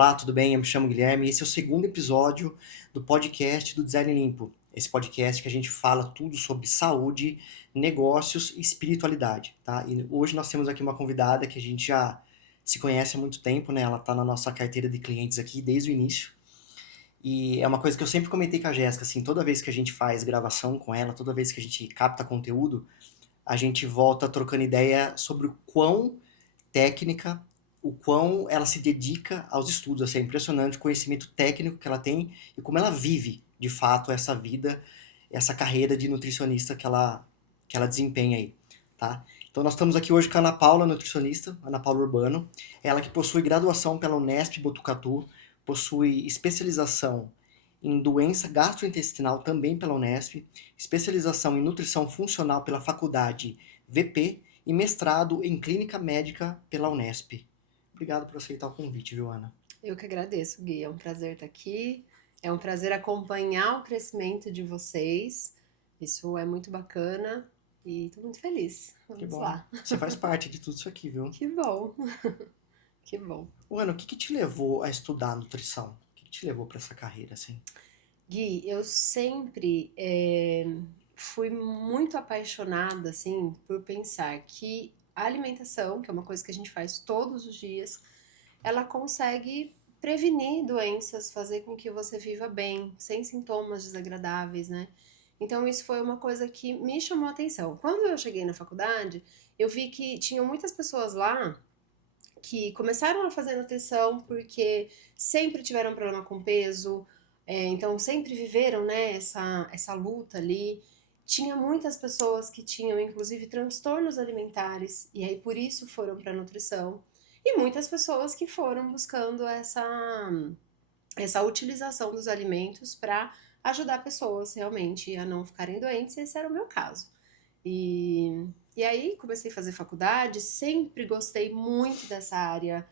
Olá, tudo bem? Eu me chamo Guilherme e esse é o segundo episódio do podcast do Design Limpo. Esse podcast que a gente fala tudo sobre saúde, negócios e espiritualidade, tá? E hoje nós temos aqui uma convidada que a gente já se conhece há muito tempo, né? Ela tá na nossa carteira de clientes aqui desde o início. E é uma coisa que eu sempre comentei com a Jéssica, assim, toda vez que a gente faz gravação com ela, toda vez que a gente capta conteúdo, a gente volta trocando ideia sobre o quão técnica, o quão ela se dedica aos estudos. Assim, é impressionante o conhecimento técnico que ela tem e como ela vive, de fato, essa vida, essa carreira de nutricionista que ela desempenha aí, tá? Então nós estamos aqui hoje com a Ana Paula, nutricionista, Ana Paula Urbano. Ela que possui graduação pela Unesp Botucatu, possui especialização em doença gastrointestinal também pela Unesp, especialização em nutrição funcional pela Faculdade VP e mestrado em clínica médica pela Unesp. Obrigado por aceitar o convite, viu, Ana? Eu que agradeço, Gui. É um prazer estar aqui. É um prazer acompanhar o crescimento de vocês. Isso é muito bacana e estou muito feliz. Que Vamos bom. lá. Você faz parte de tudo isso aqui, viu? Que bom, que bom. Ana, o que te levou a estudar nutrição? O que te levou para essa carreira, assim? Gui, eu sempre fui muito apaixonada, assim, por pensar que a alimentação, que é uma coisa que a gente faz todos os dias, ela consegue prevenir doenças, fazer com que você viva bem, sem sintomas desagradáveis, né? Então isso foi uma coisa que me chamou a atenção. Quando eu cheguei na faculdade, eu vi que tinham muitas pessoas lá que começaram a fazer nutrição porque sempre tiveram problema com peso, então sempre viveram, né, essa luta ali. Tinha muitas pessoas que tinham, inclusive, transtornos alimentares, e aí por isso foram para a nutrição. E muitas pessoas que foram buscando essa utilização dos alimentos para ajudar pessoas realmente a não ficarem doentes, esse era o meu caso. E aí comecei a fazer faculdade, sempre gostei muito dessa área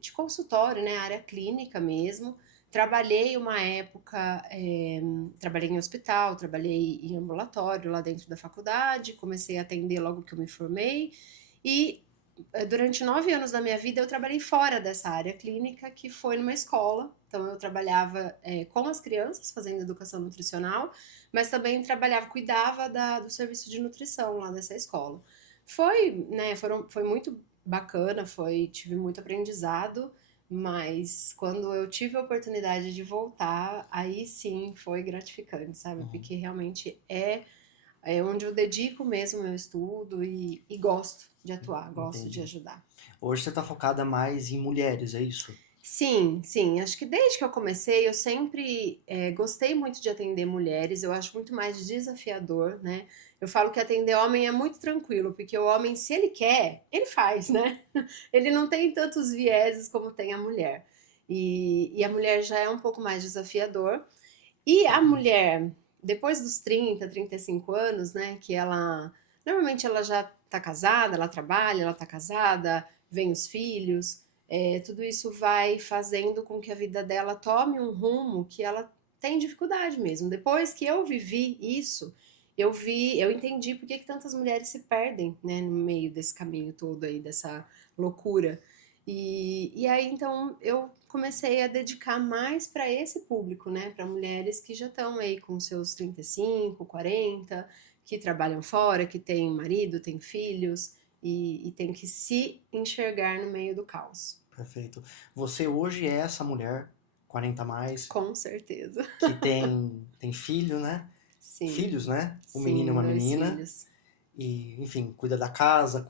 de consultório, né, área clínica mesmo. Trabalhei uma época, trabalhei em hospital, trabalhei em ambulatório lá dentro da faculdade, comecei a atender logo que eu me formei e durante 9 anos da minha vida eu trabalhei fora dessa área clínica, que foi numa escola. Então eu trabalhava com as crianças, fazendo educação nutricional, mas também trabalhava, cuidava do serviço de nutrição lá dessa escola. Foi muito bacana, tive muito aprendizado, mas quando eu tive a oportunidade de voltar, aí sim foi gratificante, sabe? Uhum, Porque realmente é onde eu dedico mesmo o meu estudo e gosto de atuar, gosto de entendi. ajudar. Hoje você está focada mais em mulheres, é isso? Sim, sim. Acho que desde que eu comecei, eu sempre gostei muito de atender mulheres. Eu acho muito mais desafiador, né? Eu falo que atender homem é muito tranquilo, porque o homem, se ele quer, ele faz, né? Ele não tem tantos vieses como tem a mulher. E a mulher já é um pouco mais desafiador. E a mulher, depois dos 35 anos, né, que ela normalmente ela já está casada, ela trabalha, ela está casada, vem os filhos, tudo isso vai fazendo com que a vida dela tome um rumo que ela tem dificuldade mesmo. Depois que eu vivi isso, eu entendi por que tantas mulheres se perdem, né, no meio desse caminho todo aí, dessa loucura. E aí então eu comecei a dedicar mais para esse público, né? Para mulheres que já estão aí com seus 35, 40, que trabalham fora, que têm marido, têm filhos e tem que se enxergar no meio do caos. Perfeito. Você hoje é essa mulher, 40 a mais, Com certeza. que tem filho, né? Sim, Filhos, né? Um menino e sim, uma dois menina. filhos. E, enfim, cuida da casa,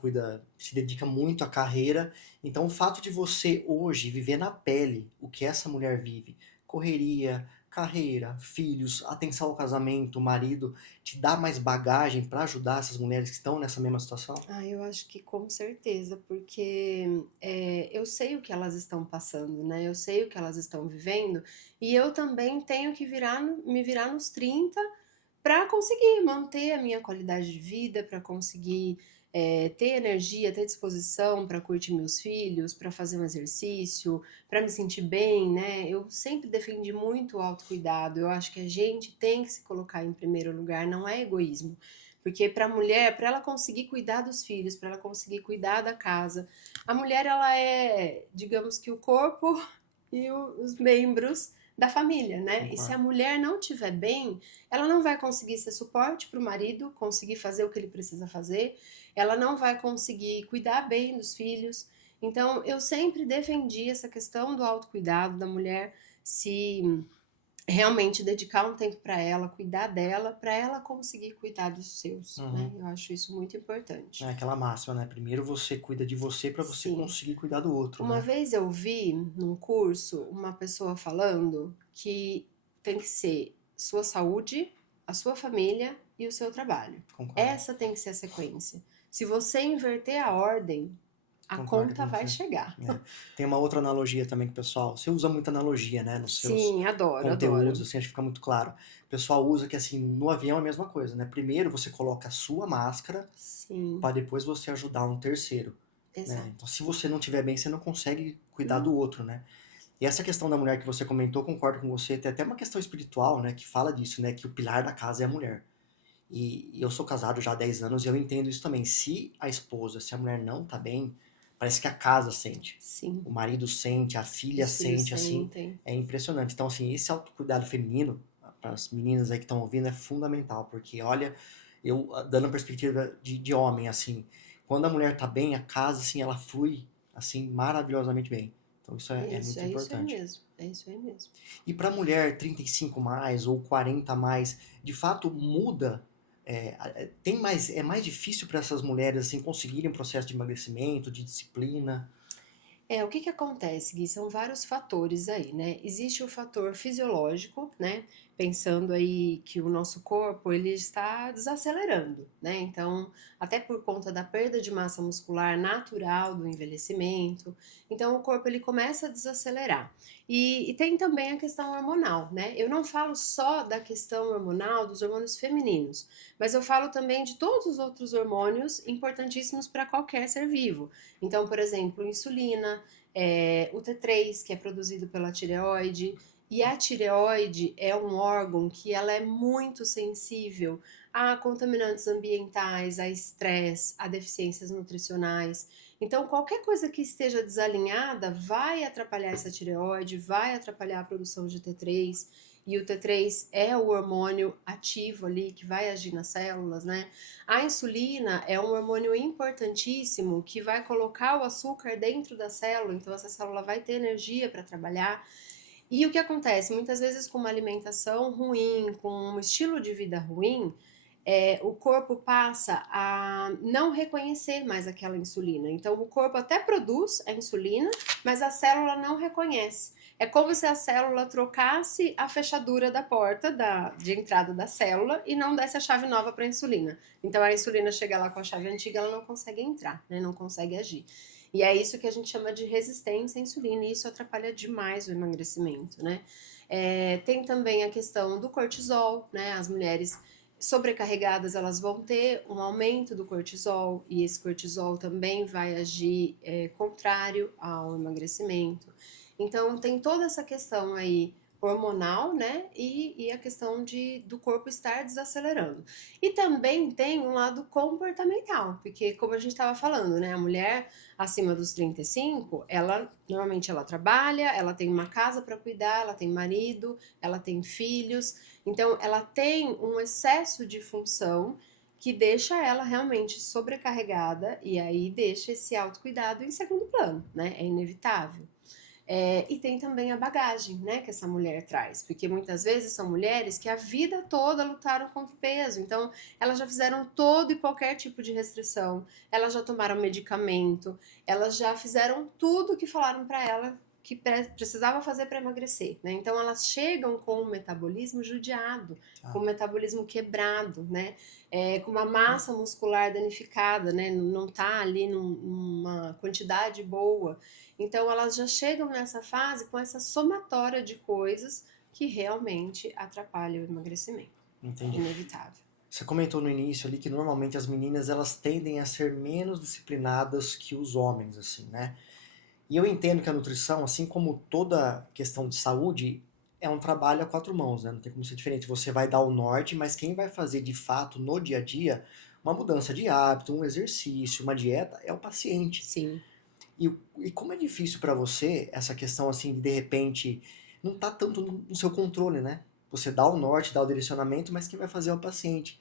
se dedica muito à carreira. Então, o fato de você hoje viver na pele o que essa mulher vive, correria, carreira, filhos, atenção ao casamento, marido, te dá mais bagagem para ajudar essas mulheres que estão nessa mesma situação? Ah, eu acho que com certeza, porque eu sei o que elas estão passando, né? Eu sei o que elas estão vivendo, e eu também tenho que me virar nos 30 para conseguir manter a minha qualidade de vida, para conseguir ter energia, ter disposição para curtir meus filhos, para fazer um exercício, para me sentir bem, né? Eu sempre defendi muito o autocuidado. Eu acho que a gente tem que se colocar em primeiro lugar, não é egoísmo. Porque para a mulher, para ela conseguir cuidar dos filhos, para ela conseguir cuidar da casa, a mulher ela é, digamos que o corpo e os membros da família, né? E se a Concordo. mulher não estiver bem, ela não vai conseguir ser suporte para o marido, conseguir fazer o que ele precisa fazer, ela não vai conseguir cuidar bem dos filhos. Então, eu sempre defendi essa questão do autocuidado da mulher, se realmente dedicar um tempo para ela, cuidar dela, para ela conseguir cuidar dos seus, né? Uhum. Eu acho isso muito É importante. aquela máxima, né? Primeiro você cuida de você para você Sim. conseguir cuidar do outro, Uma né? vez eu vi num curso uma pessoa falando que tem que ser sua saúde, a sua família e o seu trabalho. Concordo. Essa tem que ser a sequência. Se você inverter a ordem, a Concordo conta com vai você. chegar. É. Tem uma outra analogia também que o pessoal. Você usa muita analogia, né? Nos seus Sim, adoro, conteúdos, adoro. assim, acho que fica muito claro. O pessoal usa que, assim, no avião é a mesma coisa, né? Primeiro você coloca a sua máscara Sim, para depois você ajudar um terceiro, né? Então, exato. se você não estiver bem, você não consegue cuidar Não, do outro, né? E essa questão da mulher que você comentou, concordo com você. Tem até uma questão espiritual, né? Que fala disso, né? Que o pilar da casa é a mulher. E eu sou casado já há 10 anos e eu entendo isso também. Se a esposa, se a mulher não tá bem, parece que a casa sente. sim, O marido sente, a filha os filhos sente, assim, sentem. é impressionante. Então, assim, esse autocuidado feminino, para as meninas aí que estão ouvindo, é fundamental, porque olha, eu dando a perspectiva de homem, assim, quando a mulher tá bem, a casa, assim, ela flui, assim, maravilhosamente bem. Então, isso é muito É isso aí importante. mesmo, é isso aí mesmo. E para mulher 35 mais ou 40 mais, de fato muda. Tem mais, é mais difícil para essas mulheres assim conseguirem um processo de emagrecimento, de disciplina. É, o que que acontece, Gui? São vários fatores aí, né? Existe o fator fisiológico, né? Pensando aí que o nosso corpo ele está desacelerando, né? Então, até por conta da perda de massa muscular natural do envelhecimento, então o corpo ele começa a desacelerar. E tem também a questão hormonal, né? Eu não falo só da questão hormonal, dos hormônios femininos, mas eu falo também de todos os outros hormônios importantíssimos para qualquer ser vivo. Então, por exemplo, insulina, o T3, que é produzido pela tireoide, e a tireoide é um órgão que ela é muito sensível a contaminantes ambientais, a estresse, a deficiências nutricionais. Então, qualquer coisa que esteja desalinhada vai atrapalhar essa tireoide, vai atrapalhar a produção de T3, e o T3 é o hormônio ativo ali que vai agir nas células, né? A insulina é um hormônio importantíssimo que vai colocar o açúcar dentro da célula, então essa célula vai ter energia para trabalhar. E o que acontece? Muitas vezes com uma alimentação ruim, com um estilo de vida ruim, o corpo passa a não reconhecer mais aquela insulina. Então, o corpo até produz a insulina, mas a célula não reconhece. É como se a célula trocasse a fechadura da porta de entrada da célula e não desse a chave nova para a insulina. Então, a insulina chega lá com a chave antiga, ela não consegue entrar, né? Não consegue agir. E é isso que a gente chama de resistência à insulina, e isso atrapalha demais o emagrecimento, né? Tem também a questão do cortisol, né? As mulheres sobrecarregadas elas vão ter um aumento do cortisol e esse cortisol também vai agir contrário ao emagrecimento. Então tem toda essa questão aí hormonal, né? E a questão do corpo estar desacelerando. E também tem um lado comportamental, porque como a gente estava falando, né? A mulher acima dos 35, ela normalmente ela trabalha, ela tem uma casa para cuidar, ela tem marido, ela tem filhos, então ela tem um excesso de função que deixa ela realmente sobrecarregada e aí deixa esse autocuidado em segundo plano, né? É inevitável. E tem também a bagagem, né, que essa mulher traz, porque muitas vezes são mulheres que a vida toda lutaram contra o peso, então elas já fizeram todo e qualquer tipo de restrição, elas já tomaram medicamento, elas já fizeram tudo que falaram para ela que precisava fazer para emagrecer, né? Então elas chegam com o metabolismo judiado, com o Tá? metabolismo quebrado, né? Com uma massa muscular danificada, né? Não tá ali numa quantidade boa. Então elas já chegam nessa fase com essa somatória de coisas que realmente atrapalham o emagrecimento. É Entendi. inevitável. Você comentou no início ali que normalmente as meninas elas tendem a ser menos disciplinadas que os homens, assim, né? E eu entendo que a nutrição, assim como toda questão de saúde, é um trabalho a quatro mãos, né? Não tem como ser diferente. Você vai dar o norte, mas quem vai fazer de fato no dia a dia uma mudança de hábito, um exercício, uma dieta, é o paciente. Sim. E como é difícil para você essa questão assim de repente não tá tanto no seu controle, né? Você dá o norte, dá o direcionamento, mas quem vai fazer é o paciente.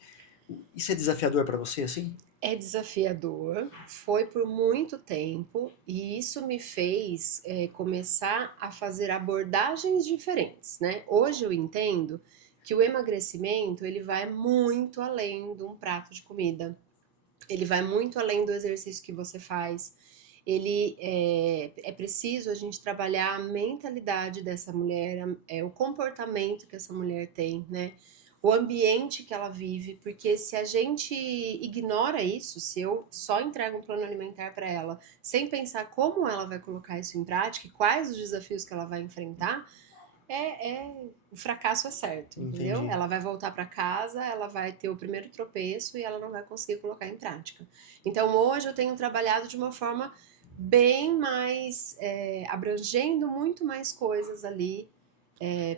Isso é desafiador para você, assim? É desafiador, foi por muito tempo, e isso me fez começar a fazer abordagens diferentes, né? Hoje eu entendo que o emagrecimento ele vai muito além de um prato de comida, ele vai muito além do exercício que você faz. Ele é preciso a gente trabalhar a mentalidade dessa mulher, o comportamento que essa mulher tem, né? O ambiente que ela vive, porque se a gente ignora isso, se eu só entrego um plano alimentar para ela, sem pensar como ela vai colocar isso em prática e quais os desafios que ela vai enfrentar, o fracasso é certo, entendeu? Entendi. Ela vai voltar para casa, ela vai ter o primeiro tropeço e ela não vai conseguir colocar em prática. Então hoje eu tenho trabalhado de uma forma bem mais abrangendo muito mais coisas ali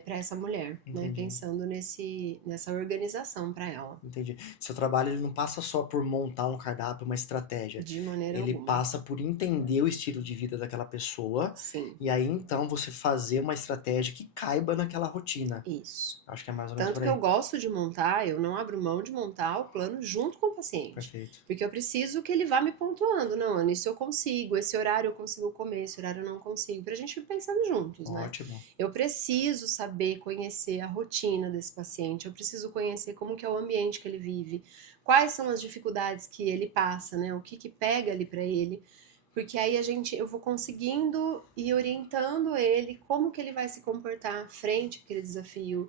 para essa mulher, né? Entendi. Pensando nessa organização para ela, Entendi. Seu trabalho ele não passa só por montar um cardápio, uma estratégia. de maneira Ele alguma. passa por entender o estilo de vida daquela pessoa Sim, e aí então você fazer uma estratégia que caiba naquela rotina. isso. Acho que é mais ou menos Tanto por que eu aí. gosto de montar, eu não abro mão de montar o plano junto com o paciente. Perfeito. Porque eu preciso que ele vá me pontuando. Não, Ana, isso eu consigo, esse horário eu consigo comer, esse horário eu não consigo. Pra gente ir pensando juntos, né? Ótimo. Eu preciso saber conhecer a rotina desse paciente, eu preciso conhecer como que é o ambiente que ele vive, quais são as dificuldades que ele passa, né? O que que pega ali pra ele. Porque aí eu vou conseguindo ir orientando ele como que ele vai se comportar frente àquele desafio,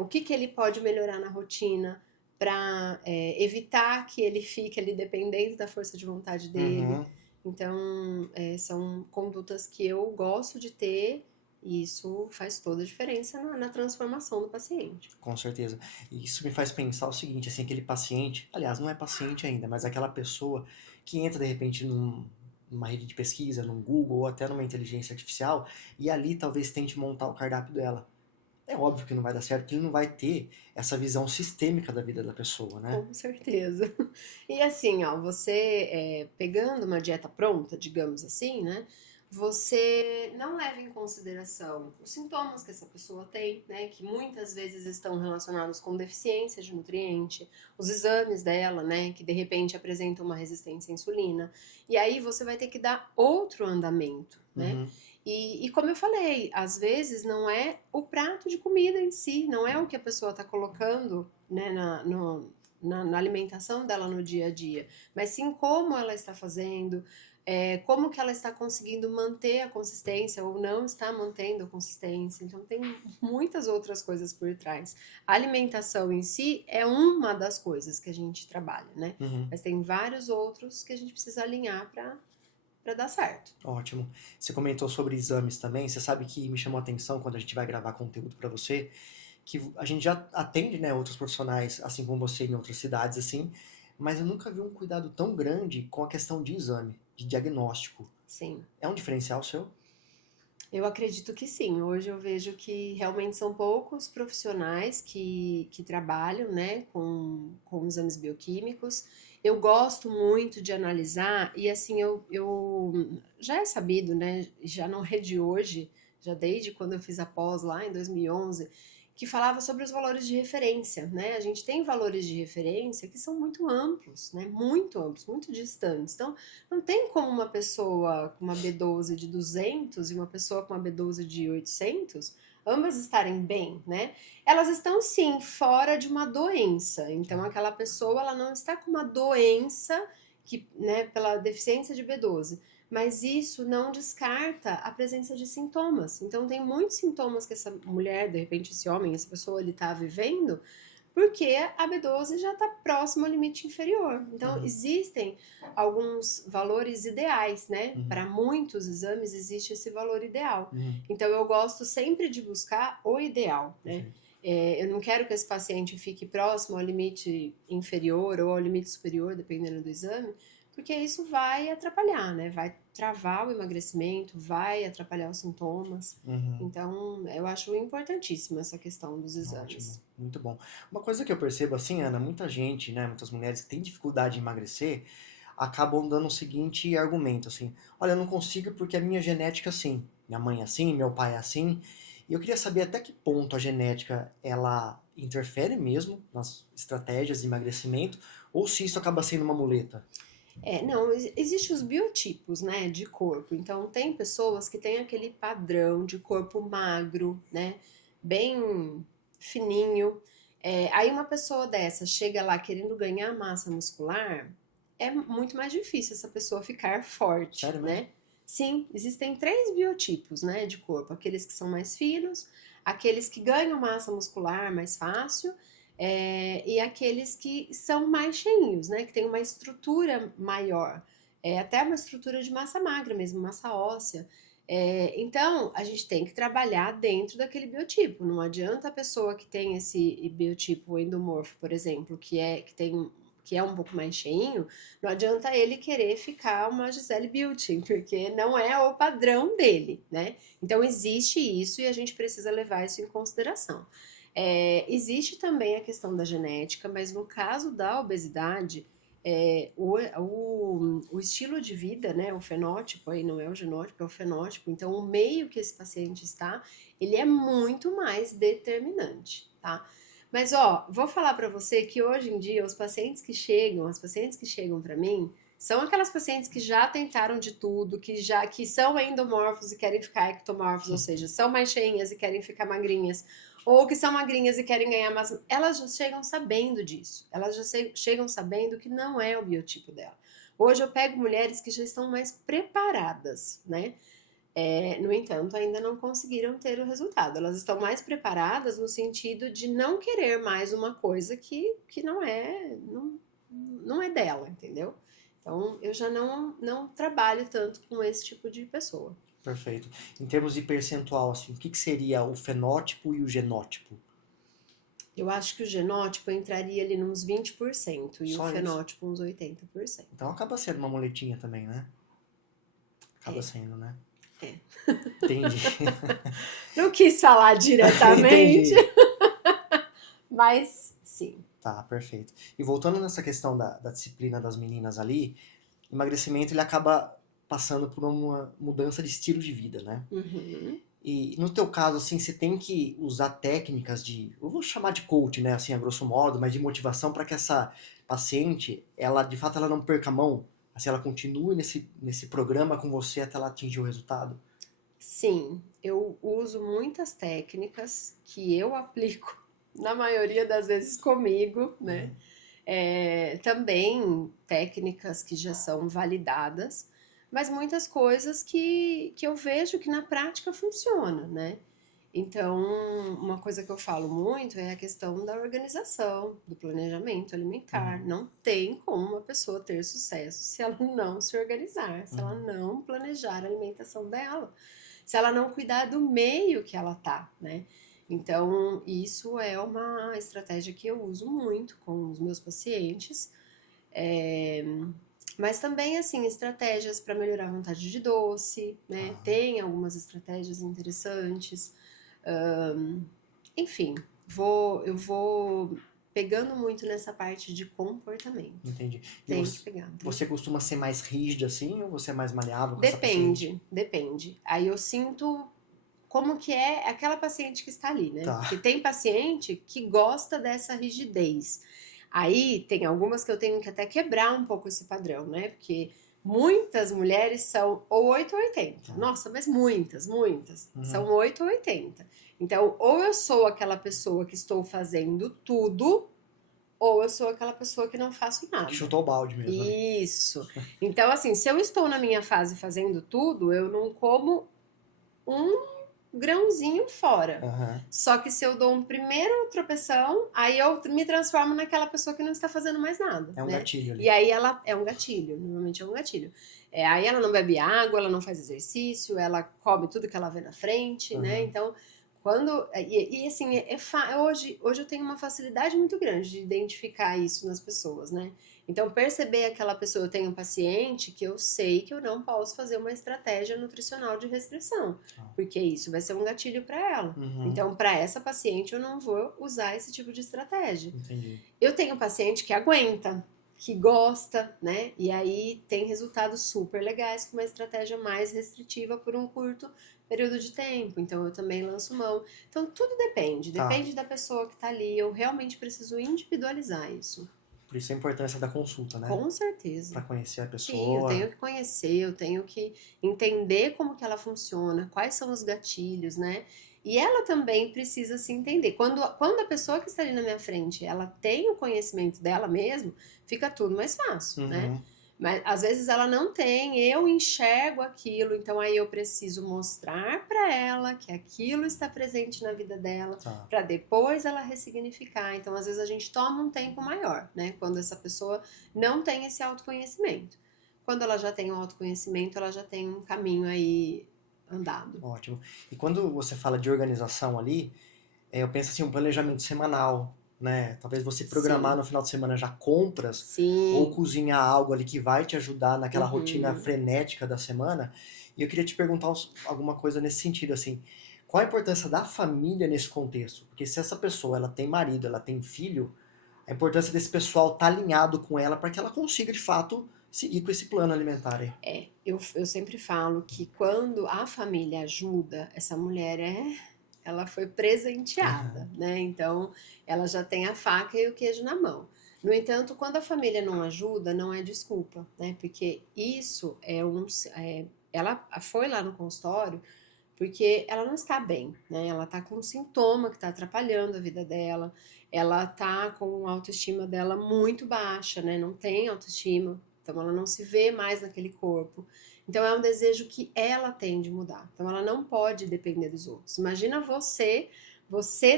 o que que ele pode melhorar na rotina para evitar que ele fique ali dependendo da força de vontade dele. Uhum, Então, são condutas que eu gosto de ter e isso faz toda a diferença na transformação do paciente. com certeza. E isso me faz pensar o seguinte, assim, aquele paciente, aliás, não é paciente ainda, mas aquela pessoa que entra de repente numa rede de pesquisa, num Google ou até numa inteligência artificial e ali talvez tente montar o cardápio dela. É óbvio que não vai dar certo, porque ele não vai ter essa visão sistêmica da vida da pessoa, né? Com certeza. E assim, ó, você pegando uma dieta pronta, digamos assim, né? Você não leva em consideração os sintomas que essa pessoa tem, né? Que muitas vezes estão relacionados com deficiência de nutriente, os exames dela, né? Que de repente apresentam uma resistência à insulina. E aí você vai ter que dar outro andamento, né? Uhum, E como eu falei, às vezes não é o prato de comida em si, não é o que a pessoa está colocando, né, na alimentação dela no dia a dia, mas sim como ela está fazendo, como que ela está conseguindo manter a consistência ou não está mantendo a consistência. Então tem muitas outras coisas por trás. A alimentação em si é uma das coisas que a gente trabalha, né? uhum. Mas tem vários outros que a gente precisa alinhar para dar certo. Ótimo. Você comentou sobre exames também. Você sabe que me chamou a atenção quando a gente vai gravar conteúdo para você, que a gente já atende, né, outros profissionais, assim como você, em outras cidades, assim, mas eu nunca vi um cuidado tão grande com a questão de exame, de diagnóstico. Sim. É um diferencial seu? Eu acredito que sim. Hoje eu vejo que realmente são poucos profissionais que trabalham, né, com exames bioquímicos. Eu gosto muito de analisar, e assim, eu já é sabido, né, já não é de hoje, já desde quando eu fiz a pós lá em 2011, que falava sobre os valores de referência, né? A gente tem valores de referência que são muito amplos, né? Muito amplos, muito distantes. Então, não tem como uma pessoa com uma B12 de 200 e uma pessoa com uma B12 de 800, ambas estarem bem, né? Elas estão sim fora de uma doença. Então aquela pessoa ela não está com uma doença que, né, pela deficiência de B12, mas isso não descarta a presença de sintomas. Então tem muitos sintomas que essa mulher, de repente esse homem, essa pessoa ele está vivendo porque a B12 já está próximo ao limite inferior. Então, Uhum, existem alguns valores ideais, né? uhum, Para muitos exames existe esse valor ideal. uhum. Então, eu gosto sempre de buscar o ideal, né? Perfeito. Eu não quero que esse paciente fique próximo ao limite inferior ou ao limite superior, dependendo do exame, porque isso vai atrapalhar, né? Vai travar o emagrecimento, vai atrapalhar os sintomas. Uhum. Então, eu acho importantíssima essa questão dos Ótimo, exames. muito bom. Uma coisa que eu percebo assim, Ana, muita gente, né, muitas mulheres que têm dificuldade em emagrecer, acabam dando o seguinte argumento, assim, olha, eu não consigo porque a minha genética é assim, minha mãe é assim, meu pai é assim, e eu queria saber até que ponto a genética, ela interfere mesmo nas estratégias de emagrecimento, ou se isso acaba sendo uma muleta. Não, existem os biotipos, né, de corpo. Então, tem pessoas que têm aquele padrão de corpo magro, né, bem fininho. Aí uma pessoa dessa chega lá querendo ganhar massa muscular, é muito mais difícil essa pessoa ficar forte, Sério mesmo? né? Sim, existem três biotipos, né, de corpo. Aqueles que são mais finos, aqueles que ganham massa muscular mais fácil e aqueles que são mais cheinhos, né? Que tem uma estrutura maior, até uma estrutura de massa magra mesmo, massa óssea. Então, a gente tem que trabalhar dentro daquele biotipo. Não adianta a pessoa que tem esse biotipo endomorfo, por exemplo, que é um pouco mais cheinho, não adianta ele querer ficar uma Gisele Bündchen, porque não é o padrão dele, né? Então, existe isso e a gente precisa levar isso em consideração. Existe também a questão da genética, mas no caso da obesidade, o estilo de vida, né, o fenótipo, aí não é o genótipo, é o fenótipo, então o meio que esse paciente está, ele é muito mais determinante, tá? Mas, ó, vou falar para você que hoje em dia os pacientes que chegam, as pacientes que chegam para mim, são aquelas pacientes que já tentaram de tudo, que são endomorfos e querem ficar ectomorfos, ou seja, são mais cheinhas e querem ficar magrinhas, ou que são magrinhas e querem ganhar massa. Elas já chegam sabendo disso. Elas já chegam sabendo que não é o biotipo dela. Hoje eu pego mulheres que já estão mais preparadas, né? No entanto, ainda não conseguiram ter o resultado. Elas estão mais preparadas no sentido de não querer mais uma coisa que não é dela, entendeu? Então, eu já não trabalho tanto com esse tipo de pessoa. Perfeito. Em termos de percentual, assim, o que que seria o fenótipo e o genótipo? Eu acho que o genótipo entraria ali nos 20% e o Só isso? fenótipo uns 80%. Então acaba sendo uma muletinha também, né? Acaba É, sendo, né? é. Entendi. Não quis falar diretamente, Entendi. mas sim. Tá, perfeito. E voltando nessa questão da disciplina das meninas ali, emagrecimento ele acaba passando por uma mudança de estilo de vida, né? Uhum. E no teu caso, assim, você tem que usar técnicas de, eu vou chamar de coach, né, assim, a grosso modo, mas de motivação para que essa paciente, ela, de fato, ela não perca a mão, assim, ela continue nesse programa com você até ela atingir o resultado. Sim, eu uso muitas técnicas que eu aplico, na maioria das vezes comigo, né? Uhum. Também técnicas que já são validadas, mas muitas coisas que eu vejo que na prática funciona, né? Então, uma coisa que eu falo muito é a questão da organização, do planejamento alimentar. Uhum. Não tem como uma pessoa ter sucesso se ela não se organizar, se ela Uhum. não planejar a alimentação dela, se ela não cuidar do meio que ela tá, né? Então, isso é uma estratégia que eu uso muito com os meus pacientes. É, mas também, assim, estratégias para melhorar a vontade de doce, né? Tá, Tem algumas estratégias interessantes. Enfim, eu vou pegando muito nessa parte de comportamento. entendi. E Tem que pegar, tem que você pegar. costuma ser mais rígida assim ou você é mais maleável com essa paciente? Depende, depende. Aí eu sinto como que é aquela paciente que está ali, né? Tá. Porque tem paciente que gosta dessa rigidez. Aí tem algumas que eu tenho que até quebrar um pouco esse padrão, né? Porque muitas mulheres são ou 8 ou 80. Tá. Nossa, mas muitas, muitas. São Uhum. 8 ou 80. Então, ou eu sou aquela pessoa que estou fazendo tudo, ou eu sou aquela pessoa que não faço Que nada. chutou o balde mesmo ali. Isso. Então, assim, se eu estou na minha fase fazendo tudo, eu não como um grãozinho fora. Aham. Só que se eu dou um primeiro tropeção, aí eu me transformo naquela pessoa que não está fazendo mais nada, É um né? gatilho E ali. aí ela é um gatilho, normalmente é um gatilho. Aí ela não bebe água, ela não faz exercício, ela come tudo que ela vê na frente, né? Aham. Então, Assim, hoje eu tenho uma facilidade muito grande de identificar isso nas pessoas, né? Então, perceber aquela pessoa, eu tenho um paciente que eu sei que eu não posso fazer uma estratégia nutricional de restrição, porque isso vai ser um gatilho para ela. Uhum. Então, para essa paciente, eu não vou usar esse tipo de estratégia. Entendi. Eu tenho paciente que aguenta, que gosta, né? E aí tem resultados super legais com uma estratégia mais restritiva por um curto período de tempo. Então eu também lanço mão. Então tudo depende, Tá. depende da pessoa que tá ali. Eu realmente preciso individualizar isso. Por isso a importância da consulta, né? Com certeza. Pra conhecer a Sim, eu pessoa. tenho que conhecer, eu tenho que entender como que ela funciona, quais são os gatilhos, né? E ela também precisa se entender. Quando a pessoa que está ali na minha frente, ela tem o conhecimento dela mesmo, fica tudo mais fácil, né? Uhum. Mas às vezes ela não tem, eu enxergo aquilo, então aí eu preciso mostrar para ela que aquilo está presente na vida dela, Tá. para depois ela ressignificar. Então às vezes a gente toma um tempo maior, né? Quando essa pessoa não tem esse autoconhecimento. Quando ela já tem o autoconhecimento, ela já tem um caminho aí andado. Ótimo. E quando você fala de organização ali, eu penso assim, um planejamento semanal, né? Talvez você programar Sim, no final de semana já compras ou sim. cozinhar algo ali que vai te ajudar naquela rotina Uhum. frenética da semana. E eu queria te perguntar alguma coisa nesse sentido, assim, qual a importância da família nesse contexto? Porque se essa pessoa ela tem marido, ela tem filho, a importância desse pessoal estar alinhado com ela para que ela consiga de fato seguir com esse plano alimentar aí. Eu sempre falo que quando a família ajuda, essa mulher ela foi presenteada, né? Então, ela já tem a faca e o queijo na mão. No entanto, quando a família não ajuda, não é desculpa, né? Porque isso ela foi lá no consultório porque ela não está bem, né? Ela está com um sintoma que está atrapalhando a vida dela. Ela está com a autoestima dela muito baixa, né? Não tem autoestima, então ela não se vê mais naquele corpo. Então é um desejo que ela tem de mudar. Então ela não pode depender dos outros. Imagina você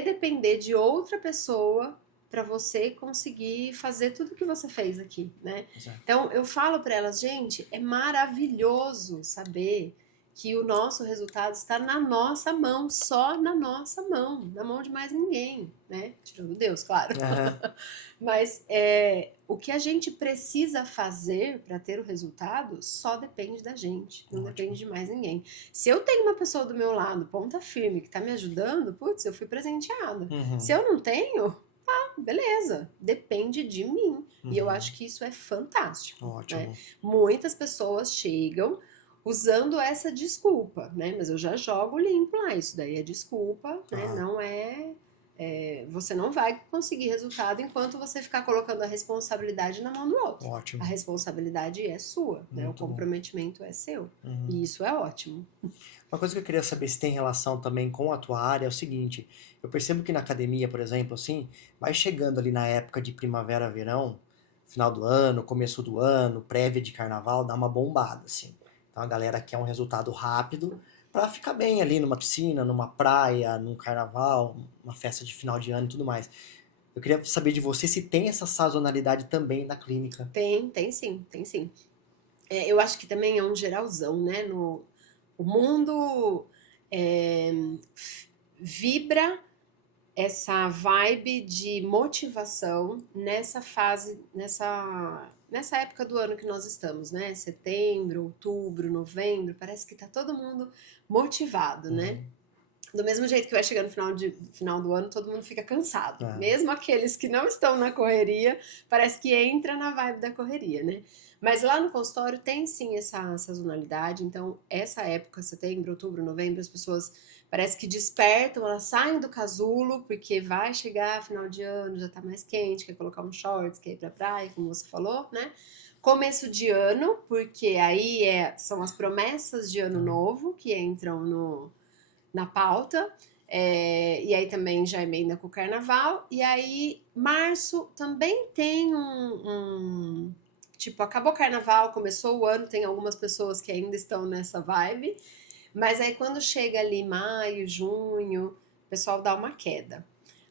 depender de outra pessoa para você conseguir fazer tudo que você fez aqui, né? Exato. Então eu falo para elas, gente, é maravilhoso saber que o nosso resultado está na nossa mão, só na nossa mão, na mão de mais ninguém, né? Tirando Deus, claro. Aham. Mas o que a gente precisa fazer para ter o resultado só depende da gente, não Ótimo. depende de mais ninguém. Se eu tenho uma pessoa do meu lado, ponta firme, que está me ajudando, putz, eu fui presenteada. Se Uhum. eu não tenho, beleza, depende de mim. E eu Uhum. acho que isso é fantástico, né? Ótimo. Muitas pessoas chegam usando essa desculpa, né? Mas eu já jogo limpo lá, isso daí é desculpa, né? Tá. Não você não vai conseguir resultado enquanto você ficar colocando a responsabilidade na mão do outro. A Ótimo. responsabilidade é sua, né? O Muito bom. comprometimento é seu. Uhum. E isso é ótimo. Uma coisa que eu queria saber se tem relação também com a tua área é o seguinte: eu percebo que na academia, por exemplo, assim, vai chegando ali na época de primavera, verão, final do ano, começo do ano, prévia de carnaval, dá uma bombada, assim. Então a galera quer um resultado rápido pra ficar bem ali numa piscina, numa praia, num carnaval, uma festa de final de ano e tudo mais. Eu queria saber de você se tem essa sazonalidade também na clínica. Tem sim, tem sim. Eu acho que também é um geralzão, né? O mundo é, vibra essa vibe de motivação nessa fase, nessa época do ano que nós estamos, né? Setembro, outubro, novembro, parece que tá todo mundo motivado, né? Uhum. Do mesmo jeito que vai chegando no final do ano, todo mundo fica cansado. É. Mesmo aqueles que não estão na correria, parece que entra na vibe da correria, né? Mas lá no consultório tem sim essa sazonalidade, então essa época, setembro, outubro, novembro, as pessoas parece que despertam, elas saem do casulo, porque vai chegar final de ano, já tá mais quente, quer colocar um shorts, quer ir pra praia, como você falou, né? Começo de ano, porque aí são as promessas de ano novo que entram na pauta. E aí também já emenda com o carnaval. E aí, março também tem tipo, acabou o carnaval, começou o ano, tem algumas pessoas que ainda estão nessa vibe. Mas aí quando chega ali maio, junho, o pessoal dá uma queda.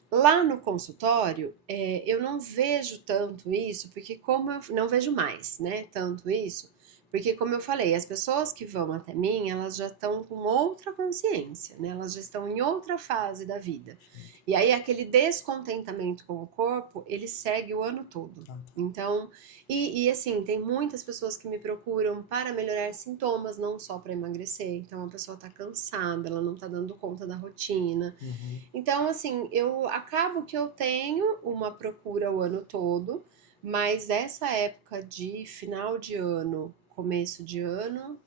Lá no consultório, eu não vejo tanto isso, porque como eu não vejo mais, né, tanto isso, Porque, como eu falei, as pessoas que vão até mim, elas já estão com outra consciência, né? Elas já estão em outra fase da vida. E aí, aquele descontentamento com o corpo, ele segue o ano todo. Então, assim, tem muitas pessoas que me procuram para melhorar sintomas, não só para emagrecer. Então, a pessoa tá cansada, ela não tá dando conta da rotina. Então, assim, eu acabo que eu tenho uma procura o ano todo, mas essa época de final de ano, começo de ano,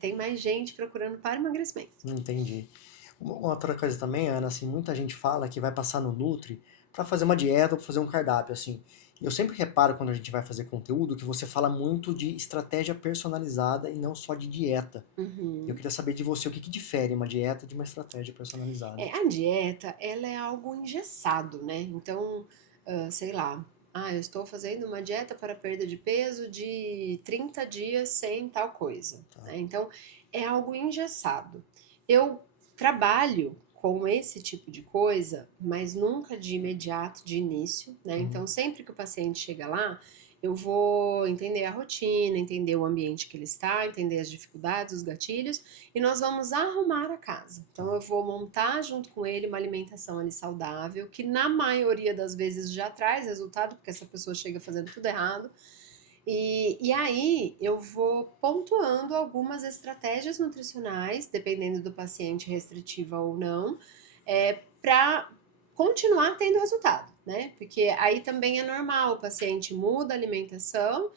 tem mais gente procurando para emagrecimento. Entendi. Uma outra coisa também, Ana, assim, muita gente fala que vai passar no Nutri para fazer uma dieta ou pra fazer um cardápio, assim. Eu sempre reparo quando a gente vai fazer conteúdo que você fala muito de estratégia personalizada e não só de dieta. Eu Uhum. queria saber de você o que que difere uma dieta de uma estratégia personalizada. A dieta, ela é algo engessado, né? Então, sei lá, eu estou fazendo uma dieta para perda de peso de 30 dias sem tal coisa, Tá. né? Então, é algo engessado. Eu trabalho com esse tipo de coisa, mas nunca de imediato, de início, né? Então, sempre que o paciente chega lá, eu vou entender a rotina, entender o ambiente que ele está, entender as dificuldades, os gatilhos, e nós vamos arrumar a casa. Então eu vou montar junto com ele uma alimentação ali saudável, que na maioria das vezes já traz resultado, porque essa pessoa chega fazendo tudo errado. E aí eu vou pontuando algumas estratégias nutricionais, dependendo do paciente restritiva ou não, para continuar tendo resultado, né? Porque aí também é normal, o paciente muda a alimentação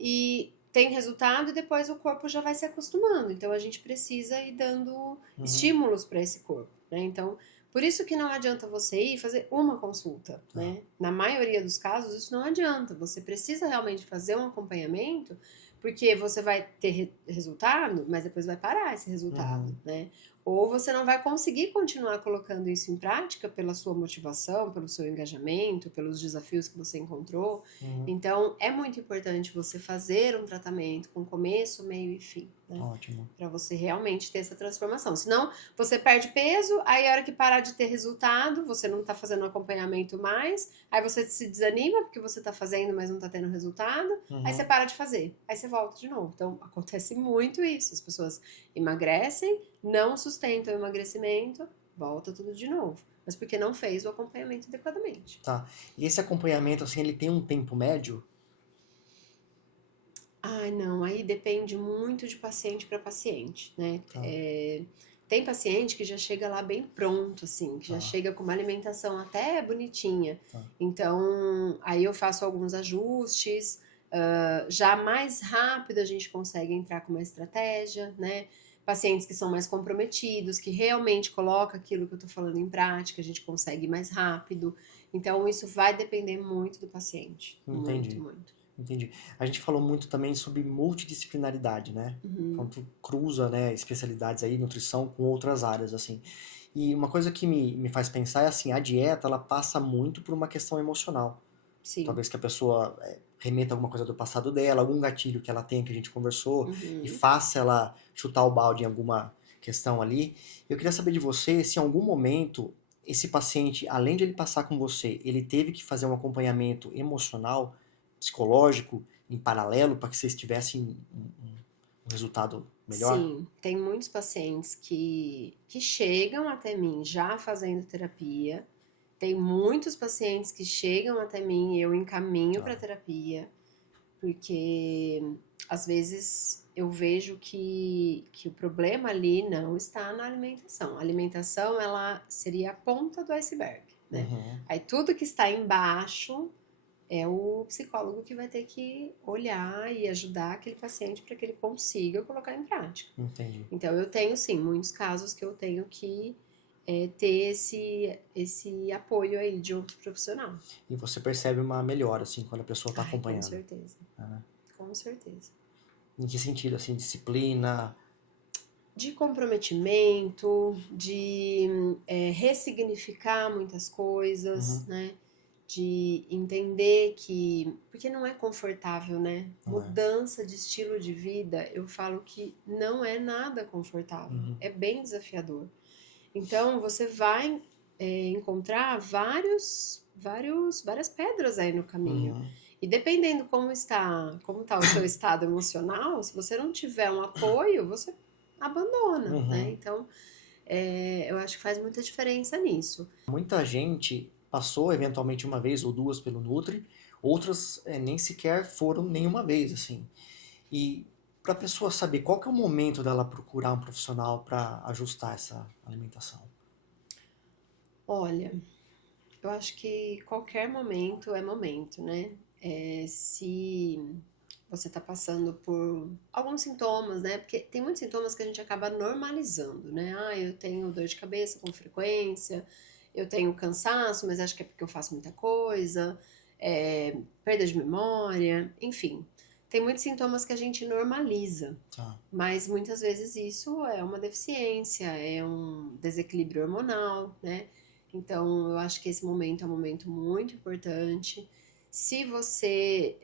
e tem resultado e depois o corpo já vai se acostumando. Então a gente precisa ir dando estímulos para esse corpo, né? Então, por isso que não adianta você ir fazer uma consulta, né? Na maioria dos casos isso não adianta. Você precisa realmente fazer um acompanhamento, porque você vai ter resultado, mas depois vai parar esse resultado, né? Ou você não vai conseguir continuar colocando isso em prática pela sua motivação, pelo seu engajamento, pelos desafios que você encontrou. Então, é muito importante você fazer um tratamento com começo, meio e fim, né? Ótimo. Para você realmente ter essa transformação. Senão, você perde peso, aí a hora que parar de ter resultado, você não tá fazendo acompanhamento mais, aí você se desanima porque você tá fazendo, mas não tá tendo resultado, aí você para de fazer, aí você volta de novo. Então, acontece muito isso. As pessoas emagrecem, não sustentam o emagrecimento, volta tudo de novo. Mas porque não fez o acompanhamento adequadamente. Tá. E esse acompanhamento, assim, ele tem um tempo médio? Ai, não, aí depende muito de paciente para paciente, né? Tá. Tem paciente que já chega lá bem pronto, assim, que já chega com uma alimentação até bonitinha. Então, aí eu faço alguns ajustes, já mais rápido a gente consegue entrar com uma estratégia, né? Pacientes que são mais comprometidos, que realmente colocam aquilo que eu tô falando em prática, a gente consegue ir mais rápido. Então, isso vai depender muito do paciente. Entendi. Muito, muito. Entendi. A gente falou muito também sobre multidisciplinaridade, né? Então tu cruza, né, especialidades aí, nutrição com outras áreas, assim. E uma coisa que me faz pensar é assim, a dieta, ela passa muito por uma questão emocional. Sim. Talvez que a pessoa remeta alguma coisa do passado dela, algum gatilho que ela tem, que a gente conversou, e faça ela chutar o balde em alguma questão ali. Eu queria saber de você se em algum momento esse paciente, além de ele passar com você, ele teve que fazer um acompanhamento emocional, psicológico, em paralelo, para que vocês tivessem um resultado melhor? Sim, tem muitos pacientes que chegam até mim já fazendo terapia. Tem muitos pacientes que chegam até mim e eu encaminho para terapia, porque às vezes eu vejo que o problema ali não está na alimentação. A alimentação, ela seria a ponta do iceberg, né? Aí tudo que está embaixo é o psicólogo que vai ter que olhar e ajudar aquele paciente para que ele consiga colocar em prática. Entendi. Então, eu tenho, sim, muitos casos que eu tenho que ter esse apoio aí de outro profissional. E você percebe uma melhora, assim, quando a pessoa está acompanhando? Com certeza. Com certeza. Em que sentido, assim, disciplina? De comprometimento, de ressignificar muitas coisas, né? De entender que... Porque não é confortável, né? Mudança de estilo de vida, eu falo que não é nada confortável. É bem desafiador. Então, você vai encontrar várias pedras aí no caminho. E dependendo como tá o seu estado emocional, se você não tiver um apoio, você abandona, né? Uhum. Então, eu acho que faz muita diferença nisso. Muita gente passou eventualmente uma vez ou duas pelo Nutri, outras nem sequer foram nenhuma vez, assim. E para a pessoa saber qual que é o momento dela procurar um profissional para ajustar essa alimentação. Olha, eu acho que qualquer momento é momento, né? Se você está passando por alguns sintomas, né? Porque tem muitos sintomas que a gente acaba normalizando, né? Ah, eu tenho dor de cabeça com frequência, eu tenho cansaço, mas acho que é porque eu faço muita coisa, perda de memória, enfim. Tem muitos sintomas que a gente normaliza, Tá. mas muitas vezes isso é uma deficiência, é um desequilíbrio hormonal, né? Então, eu acho que esse momento é um momento muito importante. Se você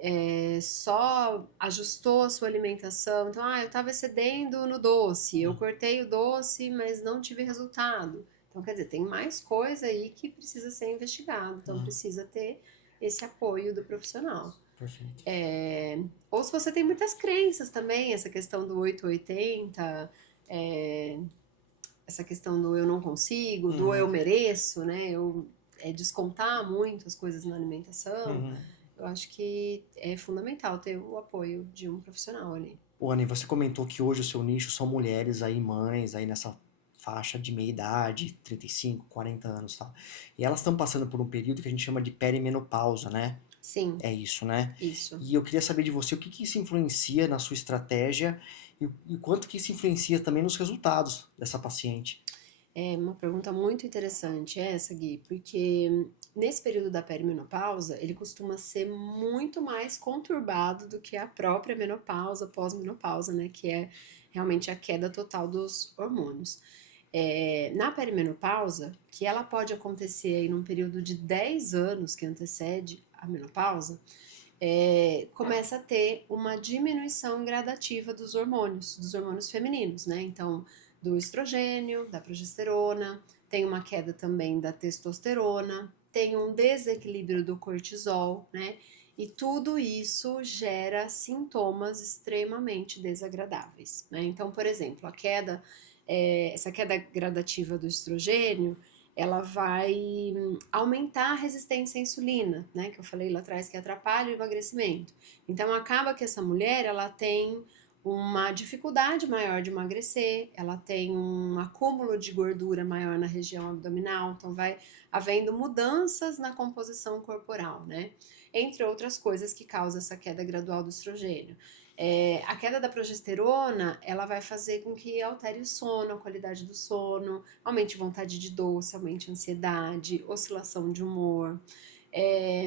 só ajustou a sua alimentação, então, eu estava excedendo no doce, eu cortei o doce, mas não tive resultado. Então, quer dizer, tem mais coisa aí que precisa ser investigado, então Uhum. precisa ter esse apoio do profissional. Perfeito. Ou se você tem muitas crenças também, essa questão do 880, é, essa questão do eu não consigo, do eu Uhum. mereço, né? Descontar muito as coisas na alimentação. Uhum. Eu acho que é fundamental ter o apoio de um profissional ali. Ô, Anny, você comentou que hoje o seu nicho são mulheres aí, mães, aí nessa faixa de meia idade, 35, 40 anos, tá? E elas estão passando por um período que a gente chama de perimenopausa, né? Sim, É isso, né? isso. E eu queria saber de você o que que isso influencia na sua estratégia e quanto que isso influencia também nos resultados dessa paciente. É uma pergunta muito interessante essa, Gui, porque nesse período da perimenopausa, ele costuma ser muito mais conturbado do que a própria menopausa, pós-menopausa, né? Que é realmente a queda total dos hormônios. Na perimenopausa, que ela pode acontecer aí num período de 10 anos que antecede a menopausa, começa a ter uma diminuição gradativa dos hormônios femininos, né? Então, do estrogênio, da progesterona, tem uma queda também da testosterona, tem um desequilíbrio do cortisol, né? E tudo isso gera sintomas extremamente desagradáveis, né? Então, por exemplo, essa queda gradativa do estrogênio, ela vai aumentar a resistência à insulina, né, que eu falei lá atrás que atrapalha o emagrecimento. Então acaba que essa mulher, ela tem uma dificuldade maior de emagrecer, ela tem um acúmulo de gordura maior na região abdominal, então vai havendo mudanças na composição corporal, né? Entre outras coisas que causam essa queda gradual do estrogênio. A queda da progesterona, ela vai fazer com que altere o sono, a qualidade do sono, aumente vontade de doce, aumente ansiedade, oscilação de humor. É,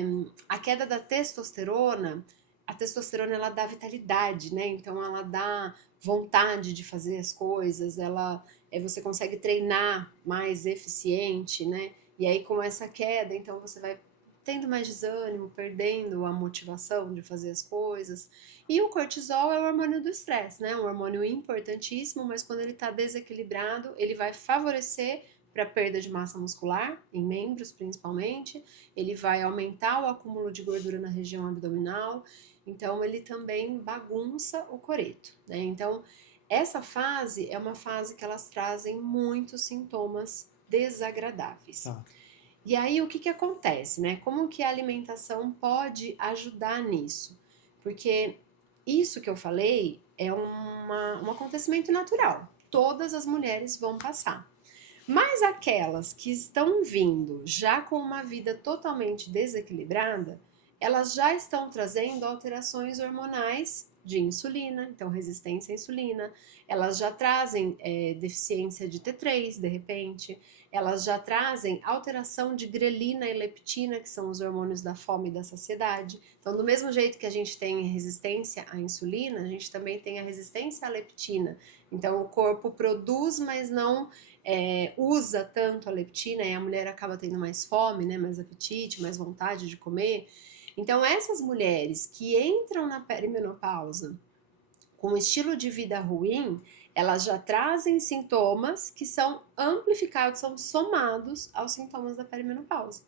a queda da testosterona, a testosterona ela dá vitalidade, né? Então ela dá vontade de fazer as coisas, você consegue treinar mais eficiente, né? E aí com essa queda, então você vai tendo mais desânimo, perdendo a motivação de fazer as coisas. E o cortisol é o hormônio do estresse, né? Um hormônio importantíssimo, mas quando ele está desequilibrado, ele vai favorecer para perda de massa muscular, em membros principalmente, ele vai aumentar o acúmulo de gordura na região abdominal, então ele também bagunça o coreto, né? Então, essa fase é uma fase que elas trazem muitos sintomas desagradáveis. Tá. E aí o que que acontece, né? Como que a alimentação pode ajudar nisso? Porque isso que eu falei é um acontecimento natural. Todas as mulheres vão passar. Mas aquelas que estão vindo já com uma vida totalmente desequilibrada, elas já estão trazendo alterações hormonais de insulina, então resistência à insulina, elas já trazem deficiência de T3, de repente, elas já trazem alteração de grelina e leptina, que são os hormônios da fome e da saciedade. Então, do mesmo jeito que a gente tem resistência à insulina, a gente também tem a resistência à leptina. Então, o corpo produz, mas não usa tanto a leptina e a mulher acaba tendo mais fome, né, mais apetite, mais vontade de comer. Então, essas mulheres que entram na perimenopausa com um estilo de vida ruim, elas já trazem sintomas que são amplificados, são somados aos sintomas da perimenopausa.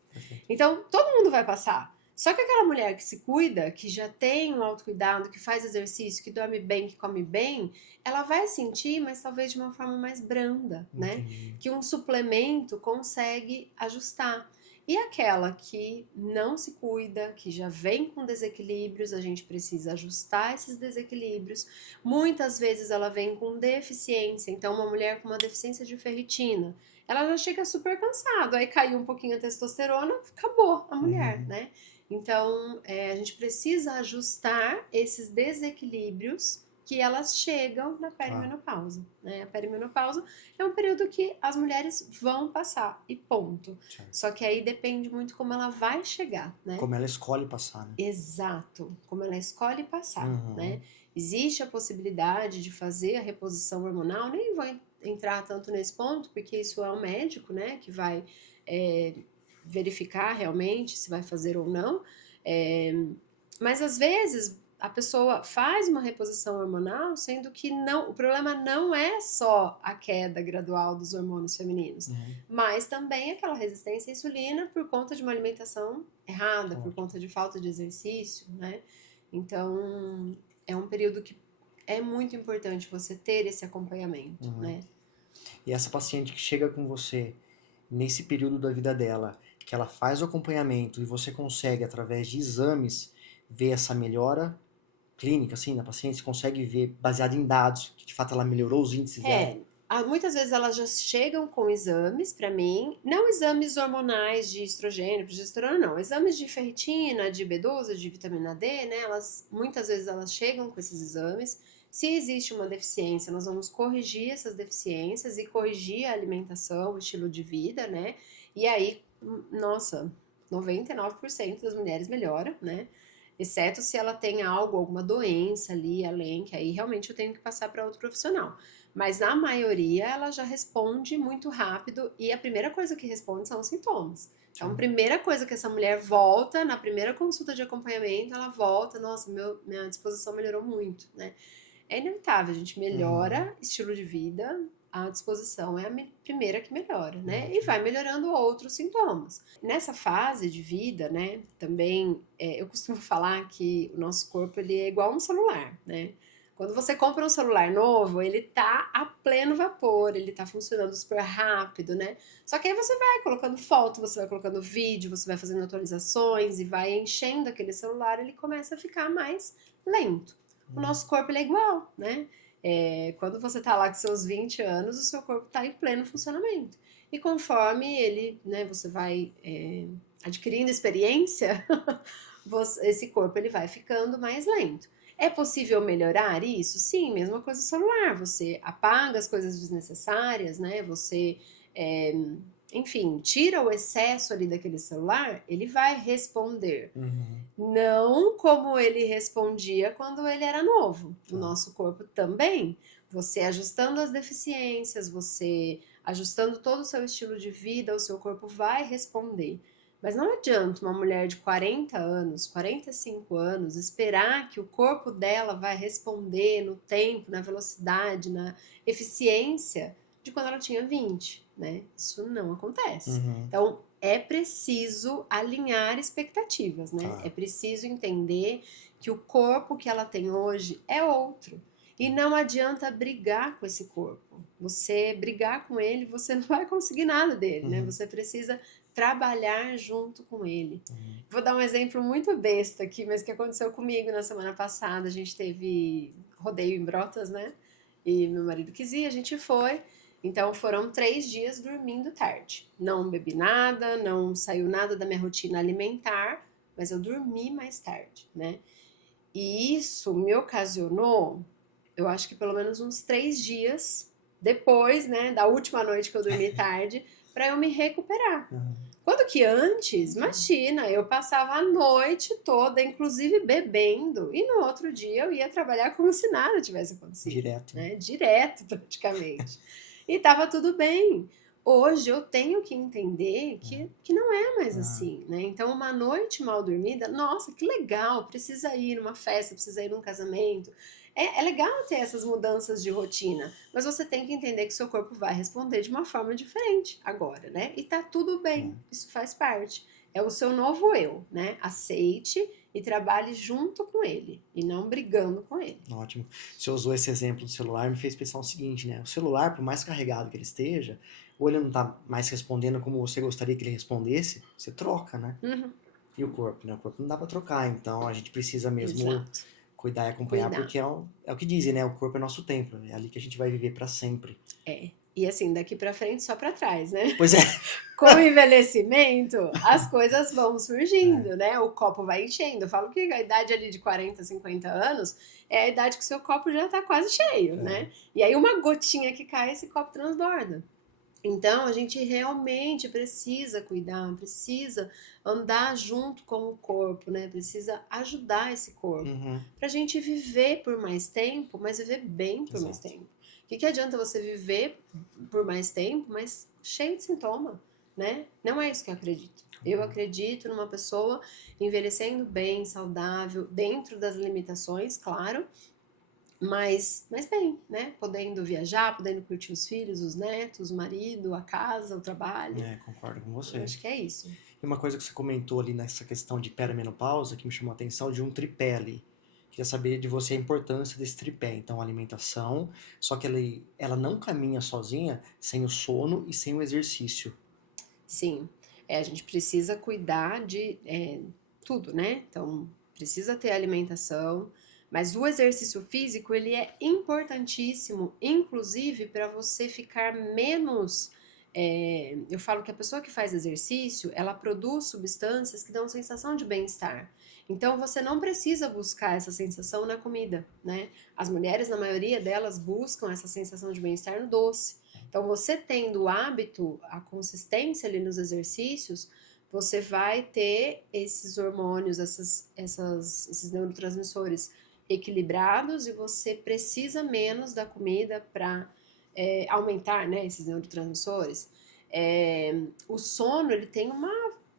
Então, todo mundo vai passar. Só que aquela mulher que se cuida, que já tem um autocuidado, que faz exercício, que dorme bem, que come bem, ela vai sentir, mas talvez de uma forma mais branda, né? Entendi. Que um suplemento consegue ajustar. E aquela que não se cuida, que já vem com desequilíbrios, a gente precisa ajustar esses desequilíbrios. Muitas vezes ela vem com deficiência, então uma mulher com uma deficiência de ferritina, ela já chega super cansada, aí caiu um pouquinho a testosterona, acabou a mulher, Uhum. né? Então, a gente precisa ajustar esses desequilíbrios que elas chegam na Tá, perimenopausa, né? A perimenopausa é um período que as mulheres vão passar e ponto. certo. Só que aí depende muito como ela vai chegar, né? Como ela escolhe passar, né? Exato, como ela escolhe passar, né? Uhum. Existe a possibilidade de fazer a reposição hormonal, nem vou entrar tanto nesse ponto, porque isso é o médico, né, que vai é, verificar realmente se vai fazer ou não. É, mas às vezes a pessoa faz uma reposição hormonal, sendo que não, o problema não é só a queda gradual dos hormônios femininos, Uhum. mas também aquela resistência à insulina por conta de uma alimentação errada, por Ótimo. conta de falta de exercício, né? Então, é um período que é muito importante você ter esse acompanhamento, Uhum. né? E essa paciente que chega com você nesse período da vida dela, que ela faz o acompanhamento e você consegue, através de exames, ver essa melhora clínica, assim, na paciente, você consegue ver, baseado em dados, que de fato ela melhorou os índices dela. Muitas vezes elas já chegam com exames para mim, não exames hormonais de estrogênio, progesterona, não, exames de ferritina, de B12, de vitamina D, né? Muitas vezes elas chegam com esses exames. Se existe uma deficiência, nós vamos corrigir essas deficiências e corrigir a alimentação, o estilo de vida, né? E aí, nossa, 99% das mulheres melhoram, né? Exceto se ela tem algo, alguma doença ali além, que aí realmente eu tenho que passar para outro profissional. Mas na maioria ela já responde muito rápido e a primeira coisa que responde são os sintomas. Então, a Sim. primeira coisa que essa mulher volta, na primeira consulta de acompanhamento, ela volta, nossa, minha disposição melhorou muito, né? É inevitável, a gente Uhum. melhora estilo de vida, a disposição é a primeira que melhora, né? E Ótimo. vai melhorando outros sintomas. Nessa fase de vida, né, também, eu costumo falar que o nosso corpo ele é igual um celular, né? Quando você compra um celular novo, ele tá a pleno vapor, ele tá funcionando super rápido, né? Só que aí você vai colocando foto, você vai colocando vídeo, você vai fazendo atualizações e vai enchendo aquele celular, ele começa a ficar mais lento. O Uhum. nosso corpo ele é igual, né? Quando você tá lá com seus 20 anos, o seu corpo tá em pleno funcionamento. E conforme ele, né, você vai adquirindo experiência, esse corpo ele vai ficando mais lento. É possível melhorar isso? Sim, mesma coisa do celular. Você apaga as coisas desnecessárias, né? Você, é, enfim, tira o excesso ali daquele celular, ele vai responder. Uhum. Não como ele respondia quando ele era novo. O Tá. nosso corpo também. Você ajustando as deficiências, você ajustando todo o seu estilo de vida, o seu corpo vai responder. Mas não adianta uma mulher de 40 anos, 45 anos, esperar que o corpo dela vai responder no tempo, na velocidade, na eficiência de quando ela tinha 20, né? Isso não acontece. Uhum. Então, é preciso alinhar expectativas, né? É Tá. preciso entender que o corpo que ela tem hoje é outro. E não adianta brigar com esse corpo. Você brigar com ele, você não vai conseguir nada dele, né? Uhum. Você precisa trabalhar junto com ele. Uhum. Vou dar um exemplo muito besta aqui, mas que aconteceu comigo na semana passada. A gente teve rodeio em Brotas, né? E meu marido quis ir, a gente foi. Então foram 3 dias dormindo tarde. Não bebi nada, não saiu nada da minha rotina alimentar, mas eu dormi mais tarde, né? E isso me ocasionou, eu acho que pelo menos uns 3 dias depois, né, da última noite que eu dormi tarde, para eu me recuperar. Uhum. Quando que antes, imagina, eu passava a noite toda, inclusive bebendo, e no outro dia eu ia trabalhar como se nada tivesse acontecido, Direto, né? né? Direto, praticamente. E tava tudo bem. Hoje eu tenho que entender que não é mais Ah, assim, né? Então, uma noite mal dormida, nossa, que legal, precisa ir numa festa, precisa ir num casamento. É legal ter essas mudanças de rotina, mas você tem que entender que seu corpo vai responder de uma forma diferente agora, né? E tá tudo bem, é. isso faz parte. É o seu novo eu, né? Aceite e trabalhe junto com ele e não brigando com ele. Ótimo. Você usou esse exemplo do celular, me fez pensar o seguinte, né? O celular, por mais carregado que ele esteja, ou ele não tá mais respondendo como você gostaria que ele respondesse, você troca, né? Uhum, E o corpo, né? O corpo não dá pra trocar, então a gente precisa mesmo exato. cuidar e acompanhar, Cuidar. porque é o que dizem, né? O corpo é nosso templo, é ali que a gente vai viver pra sempre. É. E assim, daqui pra frente só pra trás, né? Pois é. Com o envelhecimento, as coisas vão É, surgindo, né? O copo vai enchendo. Eu falo que a idade ali de 40, 50 anos é a idade que o seu copo já tá quase cheio, é. né? E aí uma gotinha que cai, esse copo transborda. Então a gente realmente precisa cuidar, precisa andar junto com o corpo, né? Precisa ajudar esse corpo Uhum, pra gente viver por mais tempo, mas viver bem por mais exato. tempo. O que adianta você viver por mais tempo, mas cheio de sintoma, né? Não é isso que eu acredito. Eu acredito numa pessoa envelhecendo bem, saudável, dentro das limitações, claro, mas bem, né? Podendo viajar, podendo curtir os filhos, os netos, o marido, a casa, o trabalho. É, concordo com Eu você. acho que é isso. E uma coisa que você comentou ali nessa questão de perimenopausa, que me chamou a atenção, de um tripé ali. Queria saber de você a importância desse tripé. Então, a alimentação, só que ela não caminha sozinha sem o sono e sem o exercício. Sim, a gente precisa cuidar de tudo, né? Então, precisa ter alimentação, mas o exercício físico, ele é importantíssimo, inclusive para você ficar menos. Eu falo que a pessoa que faz exercício, ela produz substâncias que dão sensação de bem-estar. Então, você não precisa buscar essa sensação na comida, né? As mulheres, na maioria delas, buscam essa sensação de bem-estar no doce. Então, você tendo o hábito, a consistência ali nos exercícios, você vai ter esses hormônios, esses neurotransmissores equilibrados e você precisa menos da comida para aumentar, né, esses neurotransmissores. O sono, ele tem uma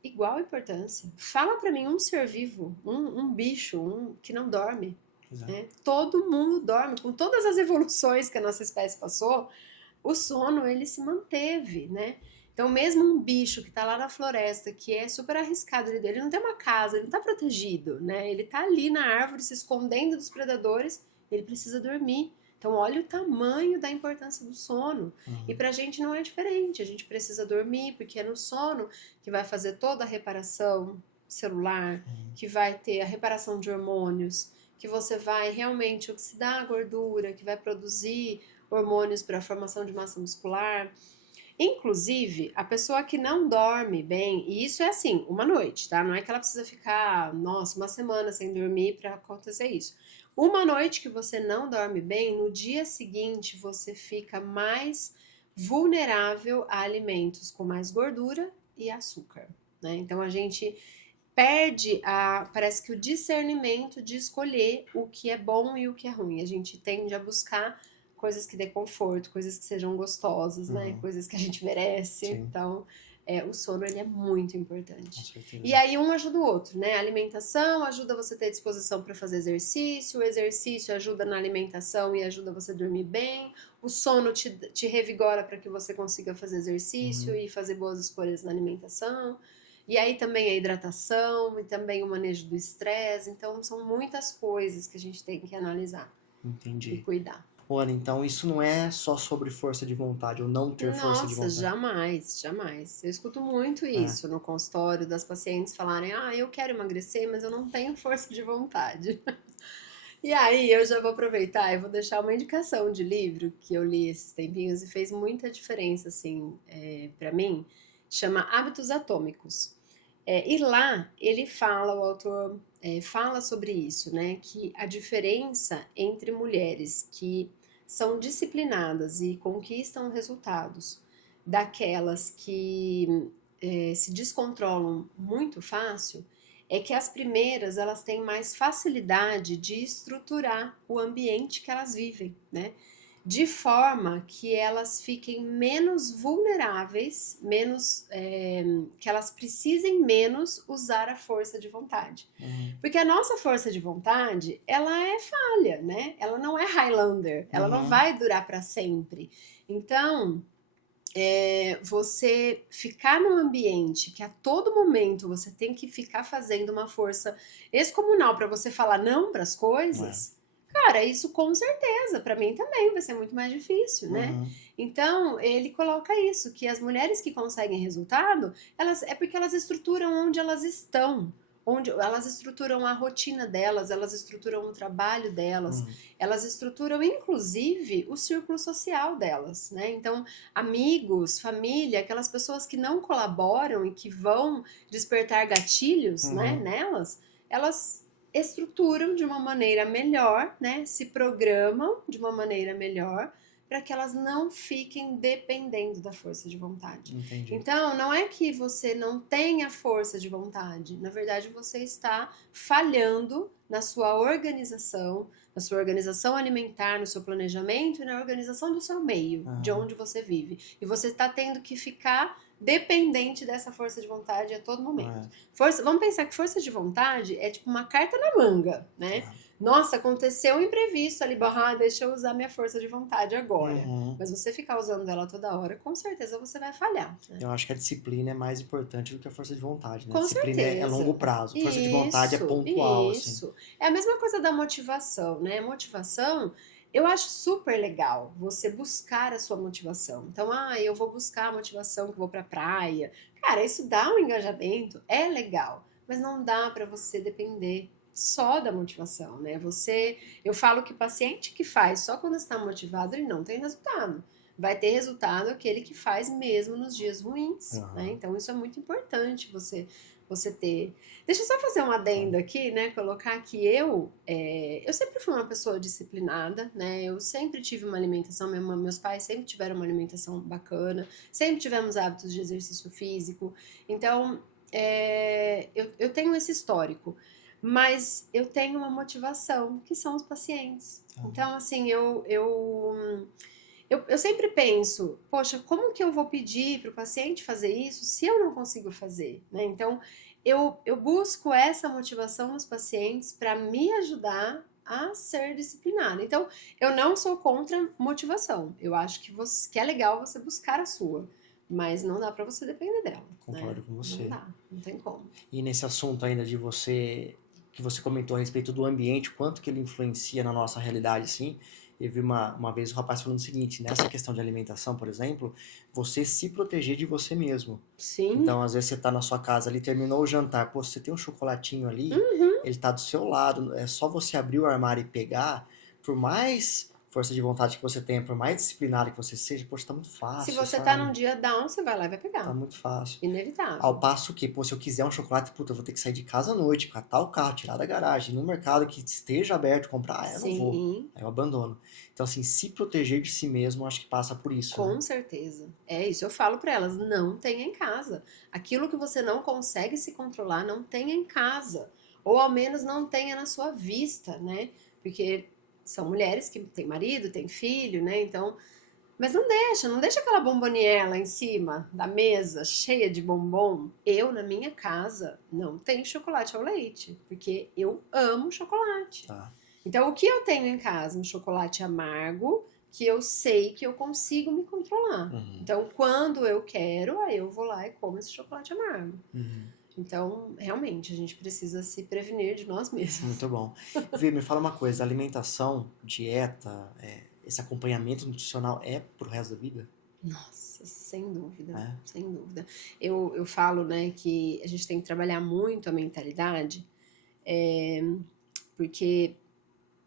igual importância. Fala para mim um ser vivo, um bicho, que não dorme. Exato. Né? Todo mundo dorme. Com todas as evoluções que a nossa espécie passou, o sono ele se manteve, né? Então, mesmo um bicho que está lá na floresta, que é super arriscado, ele não tem uma casa, ele não está protegido, né? Ele está ali na árvore, se escondendo dos predadores, ele precisa dormir. Então, olha o tamanho da importância do sono. E Uhum. para a gente não é diferente, a gente precisa dormir, porque é no sono que vai fazer toda a reparação celular, que vai ter a reparação de hormônios, que você vai realmente oxidar a gordura, que vai produzir hormônios para a formação de massa muscular. Inclusive, a pessoa que não dorme bem, e isso é assim, uma noite, tá? Não é que ela precisa ficar, nossa, uma semana sem dormir para acontecer isso. Uma noite que você não dorme bem, no dia seguinte você fica mais vulnerável a alimentos com mais gordura e açúcar, né? Então a gente perde parece que o discernimento de escolher o que é bom e o que é ruim. A gente tende a buscar coisas que dê conforto, coisas que sejam gostosas, né? Uhum. Coisas que a gente merece. Sim, Então, o sono ele é muito com importante. E certeza. aí um ajuda o outro, né? A alimentação ajuda você a ter disposição para fazer exercício, o exercício ajuda na alimentação e ajuda você a dormir bem, o sono te revigora para que você consiga fazer exercício Uhum. e fazer boas escolhas na alimentação. E aí também a hidratação e também o manejo do estresse. Então, são muitas coisas que a gente tem que analisar e Entendi. cuidar. Olha, então isso não é só sobre força de vontade ou não ter força de Nossa, vontade. jamais, jamais. Eu escuto muito É, isso no consultório das pacientes falarem: ah, eu quero emagrecer, mas eu não tenho força de vontade. E aí eu já vou aproveitar e vou deixar uma indicação de livro que eu li esses tempinhos e fez muita diferença, assim, para mim. Chama Hábitos Atômicos. E lá ele fala, o autor fala sobre isso, né? Que a diferença entre mulheres que são disciplinadas e conquistam resultados daquelas que se descontrolam muito fácil é que as primeiras elas têm mais facilidade de estruturar o ambiente que elas vivem, né? De forma que elas fiquem menos vulneráveis, que elas precisem menos usar a força de vontade. uhum, Porque a nossa força de vontade, ela é falha, né? Ela não é Highlander, ela não uhum, vai durar para sempre. Então, você ficar num ambiente que a todo momento você tem que ficar fazendo uma força excomunal para você falar não para as É. coisas, cara, isso com certeza, para mim também vai ser muito mais difícil, né? Uhum. Então, ele coloca isso, que as mulheres que conseguem resultado, é porque elas estruturam onde elas estão. Onde elas estruturam a rotina delas, elas estruturam o trabalho delas, Uhum. elas estruturam inclusive o círculo social delas, né? Então, amigos, família, aquelas pessoas que não colaboram e que vão despertar gatilhos, né, Uhum. nelas, elas estruturam de uma maneira melhor, né? Se programam de uma maneira melhor para que elas não fiquem dependendo da força de vontade. Entendi. Então, não é que você não tenha força de vontade, na verdade, você está falhando na sua organização alimentar, no seu planejamento e na organização do seu meio, de Aham. onde você vive. E você está tendo que ficar dependente dessa força de vontade a todo momento. É. Vamos pensar que força de vontade é tipo uma carta na manga, né? Tá. Nossa, aconteceu um imprevisto ali, deixa eu usar minha força de vontade agora. Uhum. Mas você ficar usando ela toda hora, com certeza você vai falhar, né? Eu acho que a disciplina é mais importante do que a força de vontade, né? A Com disciplina é longo certeza. prazo. Força de vontade é Isso, pontual, assim. isso. É a mesma coisa da motivação, né? Motivação, eu acho super legal você buscar a sua motivação. Então, eu vou buscar a motivação que eu vou pra praia. Cara, isso dá um engajamento, é legal, mas não dá pra você depender só da motivação, né? Eu falo que o paciente que faz só quando está motivado, ele não tem resultado. Vai ter resultado aquele que faz mesmo nos dias ruins, né? Aham. Então isso é muito importante você ter. Deixa eu só fazer um adendo aqui, né? Colocar que eu sempre fui uma pessoa disciplinada, né? Eu sempre tive uma alimentação, meus pais sempre tiveram uma alimentação bacana, sempre tivemos hábitos de exercício físico. Então, eu tenho esse histórico. Mas eu tenho uma motivação, que são os pacientes. Aham. Então, assim, eu sempre penso, poxa, como que eu vou pedir para o paciente fazer isso se eu não consigo fazer, né? Então, eu busco essa motivação nos pacientes para me ajudar a ser disciplinada. Então, eu não sou contra motivação. Eu acho que é legal você buscar a sua, mas não dá para você depender dela, né? Concordo com Não você. dá, não tem como. E nesse assunto ainda de você, que você comentou a respeito do ambiente, o quanto que ele influencia na nossa realidade, assim, eu vi uma vez o rapaz falando o seguinte, nessa questão de alimentação, por exemplo, você se proteger de você mesmo. Sim, Então, às vezes você tá na sua casa ali, terminou o jantar, pô, você tem um chocolatinho ali, uhum. ele tá do seu lado, é só você abrir o armário e pegar, por mais força de vontade que você tenha, por mais disciplinado que você seja, poxa, tá muito Se fácil, você tá num sabe? dia down, você vai lá e vai Tá pegar. muito fácil. Ao Inevitável. passo que, pô, se eu quiser um chocolate, puta, eu vou ter que sair de casa à noite, catar o carro, tirar da garagem, no mercado que esteja aberto, comprar, eu não vou. Sim, Aí eu abandono. Então, assim, se proteger de si mesmo, acho que passa por isso, né? com certeza. É isso, eu falo para elas, não tenha em casa. Aquilo que você não consegue se controlar, não tenha em casa. Ou ao menos não tenha na sua vista, né? Porque são mulheres que têm marido, têm filho, né? Então, mas não deixa aquela bomboniela em cima da mesa, cheia de bombom. Eu, na minha casa, não tenho chocolate ao leite, porque eu amo chocolate. Tá. Então, o que eu tenho em casa? Um chocolate amargo, que eu sei que eu consigo me controlar. Uhum. Então, quando eu quero, aí eu vou lá e como esse chocolate amargo. Uhum. Então, realmente, a gente precisa se prevenir de nós mesmos. Muito bom. Vê, me fala uma coisa, alimentação, dieta, esse acompanhamento nutricional é pro resto da vida? Nossa, sem dúvida, É? sem dúvida. Eu falo, né, que a gente tem que trabalhar muito a mentalidade, é, porque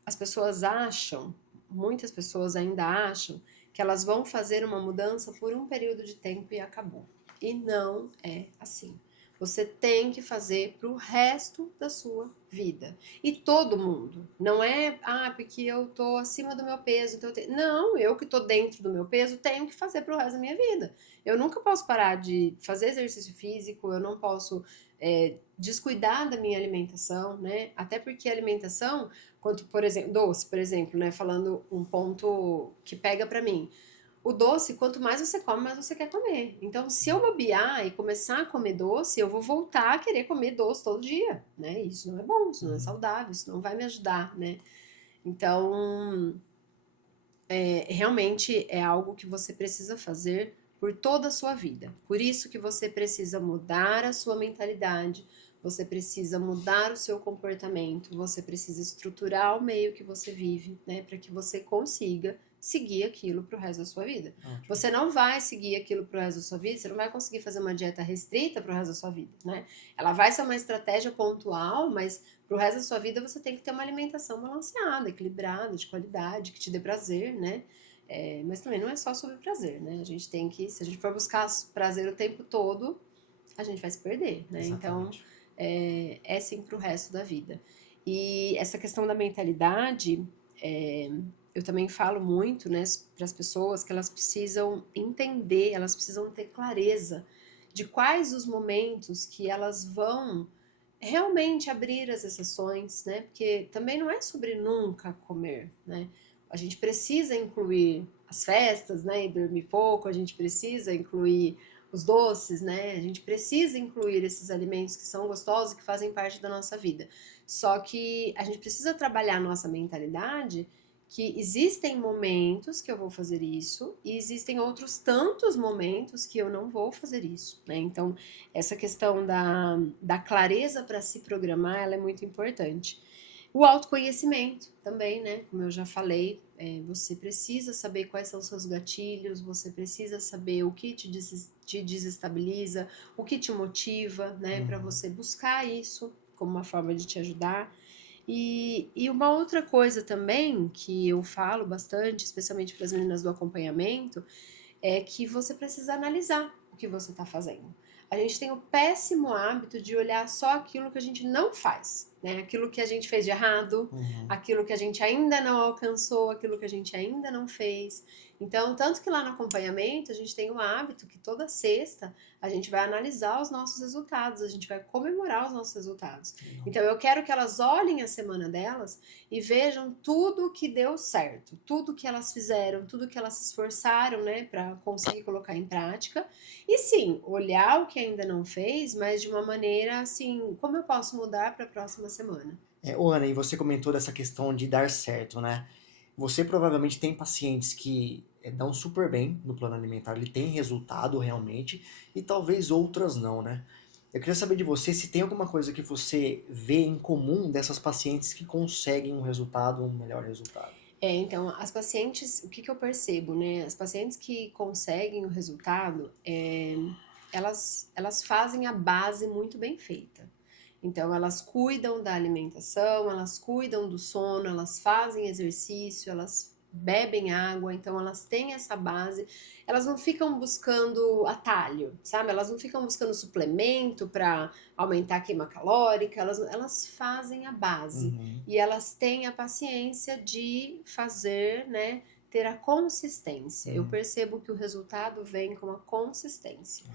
as pessoas acham, muitas pessoas ainda acham, que elas vão fazer uma mudança por um período de tempo e acabou. E não é assim. Você tem que fazer para o resto da sua vida. E todo mundo. Não é, porque eu tô acima do meu peso. Então não, eu que tô dentro do meu peso tenho que fazer para o resto da minha vida. Eu nunca posso parar de fazer exercício físico, eu não posso descuidar da minha alimentação, né? Até porque a alimentação, quanto, por exemplo, doce, por exemplo, né? Falando um ponto que pega para mim. O doce, quanto mais você come, mais você quer comer. Então, se eu bobear e começar a comer doce, eu vou voltar a querer comer doce todo dia, né? Isso não é bom, isso não é Uhum. saudável, isso não vai me ajudar, né? Então, realmente é algo que você precisa fazer por toda a sua vida. Por isso que você precisa mudar a sua mentalidade, você precisa mudar o seu comportamento, você precisa estruturar o meio que você vive, né, para que você consiga seguir aquilo pro resto da sua vida. Ótimo. Você não vai seguir aquilo pro resto da sua vida, você não vai conseguir fazer uma dieta restrita pro resto da sua vida, né? Ela vai ser uma estratégia pontual, mas pro resto da sua vida você tem que ter uma alimentação balanceada, equilibrada, de qualidade, que te dê prazer, né? Mas também não é só sobre prazer, né? A gente tem que, se a gente for buscar prazer o tempo todo, a gente vai se perder, né? Então, Exatamente. é sim pro resto da vida. E essa questão da mentalidade, eu também falo muito, né, para as pessoas que elas precisam entender, elas precisam ter clareza de quais os momentos que elas vão realmente abrir as exceções, né? Porque também não é sobre nunca comer, né? A gente precisa incluir as festas, né? E dormir pouco, a gente precisa incluir os doces, né? A gente precisa incluir esses alimentos que são gostosos e que fazem parte da nossa vida. Só que a gente precisa trabalhar a nossa mentalidade que existem momentos que eu vou fazer isso e existem outros tantos momentos que eu não vou fazer isso, né? Então, essa questão da clareza para se programar, ela é muito importante. O autoconhecimento também, né? Como eu já falei, você precisa saber quais são os seus gatilhos, você precisa saber o que te desestabiliza, o que te motiva, né? Para você buscar isso como uma forma de te ajudar. E uma outra coisa também que eu falo bastante, especialmente para as meninas do acompanhamento, é que você precisa analisar o que você está fazendo. A gente tem o péssimo hábito de olhar só aquilo que a gente não faz, né? Aquilo que a gente fez de errado, aquilo que a gente ainda não alcançou, aquilo que a gente ainda não fez. Então, tanto que lá no acompanhamento a gente tem o hábito que toda sexta a gente vai analisar os nossos resultados, a gente vai comemorar os nossos resultados. Então, eu quero que elas olhem a semana delas e vejam tudo que deu certo, tudo que elas fizeram, tudo que elas se esforçaram, né, para conseguir colocar em prática. E sim, olhar o que ainda não fez, mas de uma maneira assim, como eu posso mudar para a próxima semana? Ana, e você comentou dessa questão de dar certo, né? Você provavelmente tem pacientes que dão super bem no plano alimentar, ele tem resultado realmente, e talvez outras não, né? Eu queria saber de você se tem alguma coisa que você vê em comum dessas pacientes que conseguem um resultado, um melhor resultado. Então, as pacientes, o que eu percebo, né? As pacientes que conseguem o resultado, elas fazem a base muito bem feita. Então, elas cuidam da alimentação, elas cuidam do sono, elas fazem exercício, elas bebem água, então elas têm essa base. Elas não ficam buscando atalho, sabe? Elas não ficam buscando suplemento para aumentar a queima calórica, elas fazem a base. E elas têm a paciência de fazer, né? Ter a consistência. Eu percebo que o resultado vem com a consistência.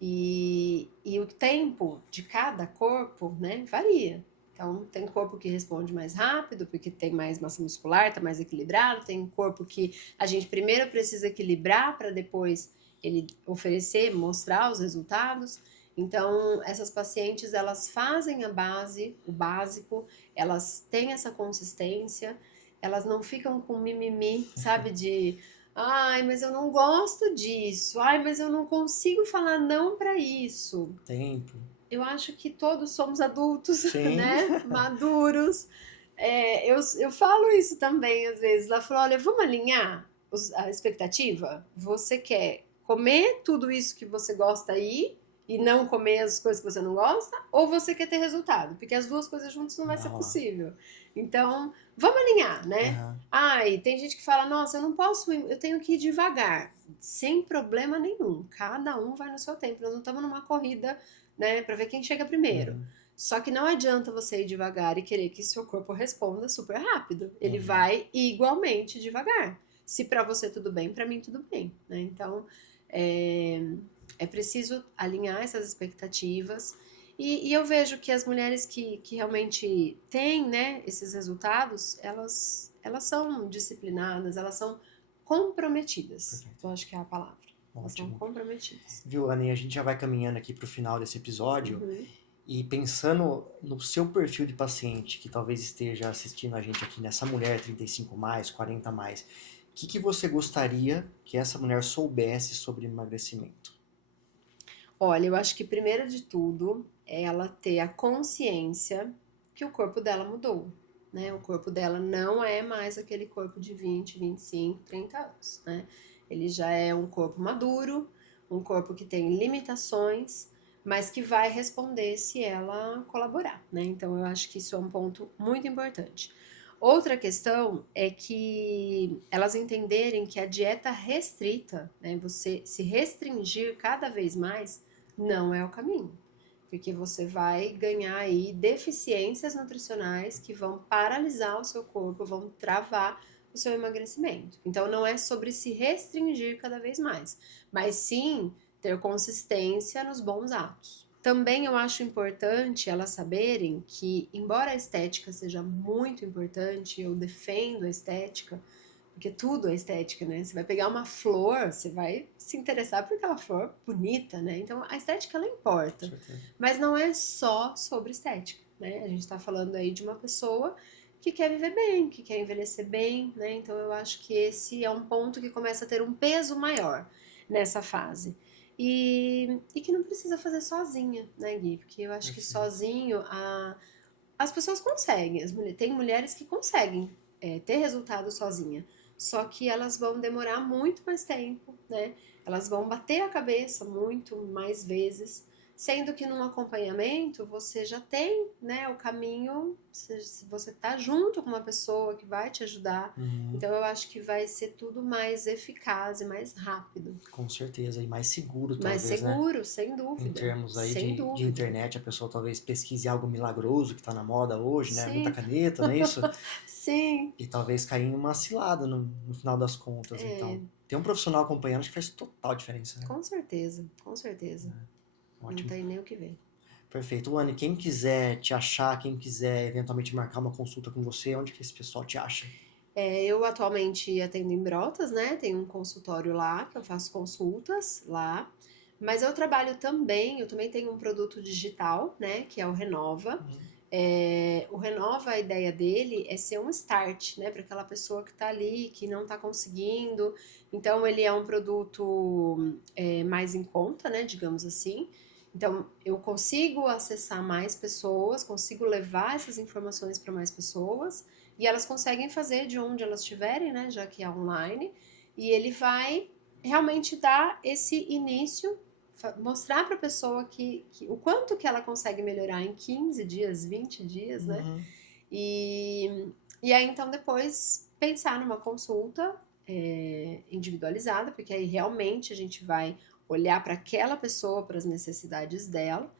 E o tempo de cada corpo, né, varia. Então, tem corpo que responde mais rápido, porque tem mais massa muscular, tá mais equilibrado. Tem corpo que a gente primeiro precisa equilibrar para depois ele oferecer, mostrar os resultados. Então, essas pacientes, elas fazem a base, o básico, elas têm essa consistência, elas não ficam com mimimi, sabe, de ai, mas eu não gosto disso. Ai, mas eu não consigo falar não para isso. Tempo. Eu acho que todos somos adultos, Sim. né? Maduros. Eu falo isso também às vezes. Ela falou: olha, vamos alinhar a expectativa? Você quer comer tudo isso que você gosta aí e não comer as coisas que você não gosta? Ou você quer ter resultado? Porque as duas coisas juntas não vai ser possível. Então, vamos alinhar, né? Ai, tem gente que fala, nossa, eu não posso ir, eu tenho que ir devagar. Sem problema nenhum. Cada um vai no seu tempo. Nós não estamos numa corrida, né, para ver quem chega primeiro. Só que não adianta você ir devagar e querer que seu corpo responda super rápido. Ele vai igualmente devagar. Se para você tudo bem, para mim tudo bem, né? Então, é preciso alinhar essas expectativas. E eu vejo que as mulheres que realmente têm, né, esses resultados, elas são disciplinadas, elas são comprometidas. Perfeito. Eu acho que é a palavra. Elas são comprometidas. Viu, Ana? E a gente já vai caminhando aqui para o final desse episódio. E pensando no seu perfil de paciente, que talvez esteja assistindo a gente aqui nessa mulher 35+, 40+, que você gostaria que essa mulher soubesse sobre emagrecimento? Olha, eu acho que primeiro de tudo é ela ter a consciência que o corpo dela mudou, né? O corpo dela não é mais aquele corpo de 20, 25, 30 anos, né? Ele já é um corpo maduro, um corpo que tem limitações, mas que vai responder se ela colaborar, né? Então eu acho que isso é um ponto muito importante. Outra questão é que elas entenderem que a dieta restrita, né, você se restringir cada vez mais, não é o caminho, porque você vai ganhar aí deficiências nutricionais que vão paralisar o seu corpo, vão travar o seu emagrecimento. Então não é sobre se restringir cada vez mais, mas sim ter consistência nos bons atos. Também eu acho importante elas saberem que, embora a estética seja muito importante, eu defendo a estética, porque tudo é estética, né? Você vai pegar uma flor, você vai se interessar por aquela flor bonita, né? Então a estética ela importa, mas não é só sobre estética, né? A gente tá falando aí de uma pessoa que quer viver bem, que quer envelhecer bem, né? Então eu acho que esse é um ponto que começa a ter um peso maior nessa fase. E que não precisa fazer sozinha, né, Gui? Porque eu acho que sozinho as pessoas conseguem, tem mulheres que conseguem ter resultado sozinha, só que elas vão demorar muito mais tempo, né? Elas vão bater a cabeça muito mais vezes, sendo que num acompanhamento você já tem, né, o caminho, você tá junto com uma pessoa que vai te ajudar, então eu acho que vai ser tudo mais eficaz e mais rápido. Com certeza, e mais seguro Mais talvez, né? seguro, sem Em dúvida, termos aí sem de dúvida. internet, a pessoa talvez pesquise algo milagroso que tá na moda hoje, né? Muita Sim, caneta, não é isso? sim. E talvez cair em uma cilada no final das contas. Então, ter um profissional acompanhando acho que faz total diferença, né? Com certeza, com certeza. Não Ótimo. tem nem o que ver. Perfeito. Anne, quem quiser te achar, quem quiser eventualmente marcar uma consulta com você, onde que esse pessoal te acha? Eu atualmente atendo em Brotas, né? Tenho um consultório lá, que eu faço consultas lá. Mas eu também tenho um produto digital, né? Que é o Renova. O Renova, a ideia dele é ser um start, né? Para aquela pessoa que está ali, que não está conseguindo. Então, ele é um produto mais em conta, né? Digamos assim. Então, eu consigo acessar mais pessoas, consigo levar essas informações para mais pessoas. E elas conseguem fazer de onde elas estiverem, né? Já que é online. E ele vai realmente dar esse início, mostrar para a pessoa o quanto que ela consegue melhorar em 15 dias, 20 dias, né? E aí então depois pensar numa consulta individualizada, porque aí realmente a gente vai olhar para aquela pessoa, para as necessidades dela.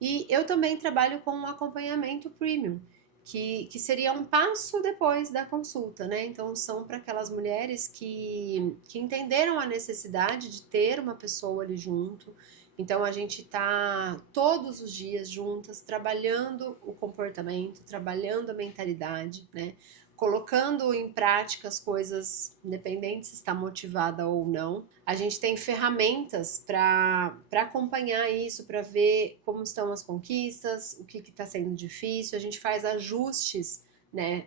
E eu também trabalho com um acompanhamento premium, que seria um passo depois da consulta, né? Então, são para aquelas mulheres que entenderam a necessidade de ter uma pessoa ali junto. Então, a gente tá todos os dias juntas, trabalhando o comportamento, trabalhando a mentalidade, né? Colocando em prática as coisas, independente se está motivada ou não. A gente tem ferramentas para acompanhar isso, para ver como estão as conquistas, o que está sendo difícil. A gente faz ajustes, né?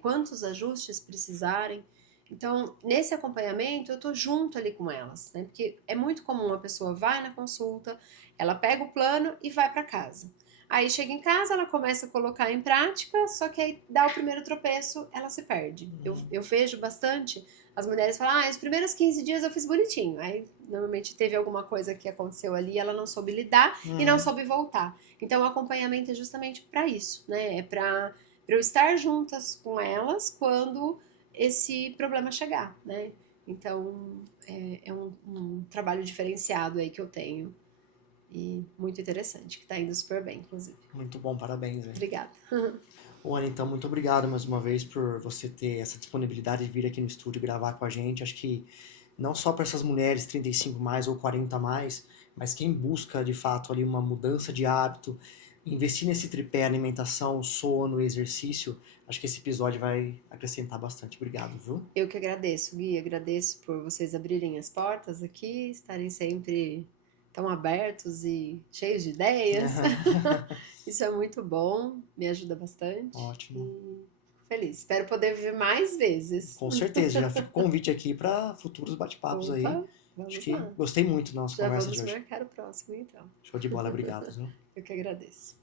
Quantos ajustes precisarem. Então, nesse acompanhamento, eu estou junto ali com elas, né? Porque é muito comum a pessoa vai na consulta, ela pega o plano e vai para casa. Aí chega em casa, ela começa a colocar em prática, só que aí dá o primeiro tropeço, ela se perde. Eu vejo bastante as mulheres falam, os primeiros 15 dias eu fiz bonitinho. Aí, normalmente, teve alguma coisa que aconteceu ali, ela não soube lidar e não soube voltar. Então, o acompanhamento é justamente para isso, né? É para eu estar juntas com elas quando esse problema chegar, né? Então, é um trabalho diferenciado aí que eu tenho. E muito interessante, que tá indo super bem, inclusive. Muito bom, parabéns. Obrigada. Ana, então, muito obrigado mais uma vez por você ter essa disponibilidade de vir aqui no estúdio gravar com a gente. Acho que não só para essas mulheres 35 mais ou 40 mais, mas quem busca de fato ali uma mudança de hábito, investir nesse tripé alimentação, sono, exercício, acho que esse episódio vai acrescentar bastante. Obrigado, viu? Eu que agradeço, Gui, agradeço por vocês abrirem as portas aqui, estarem sempre tão abertos e cheios de ideias. Isso é muito bom, me ajuda bastante. Ótimo. E feliz. Espero poder vir mais vezes. Com certeza, já fica o convite aqui para futuros bate-papos aí. Opa, Acho vamos que lá. gostei muito da nossa Já conversa vamos de hoje. marcar o próximo, então. Show de bola, obrigado. Viu? Eu que agradeço.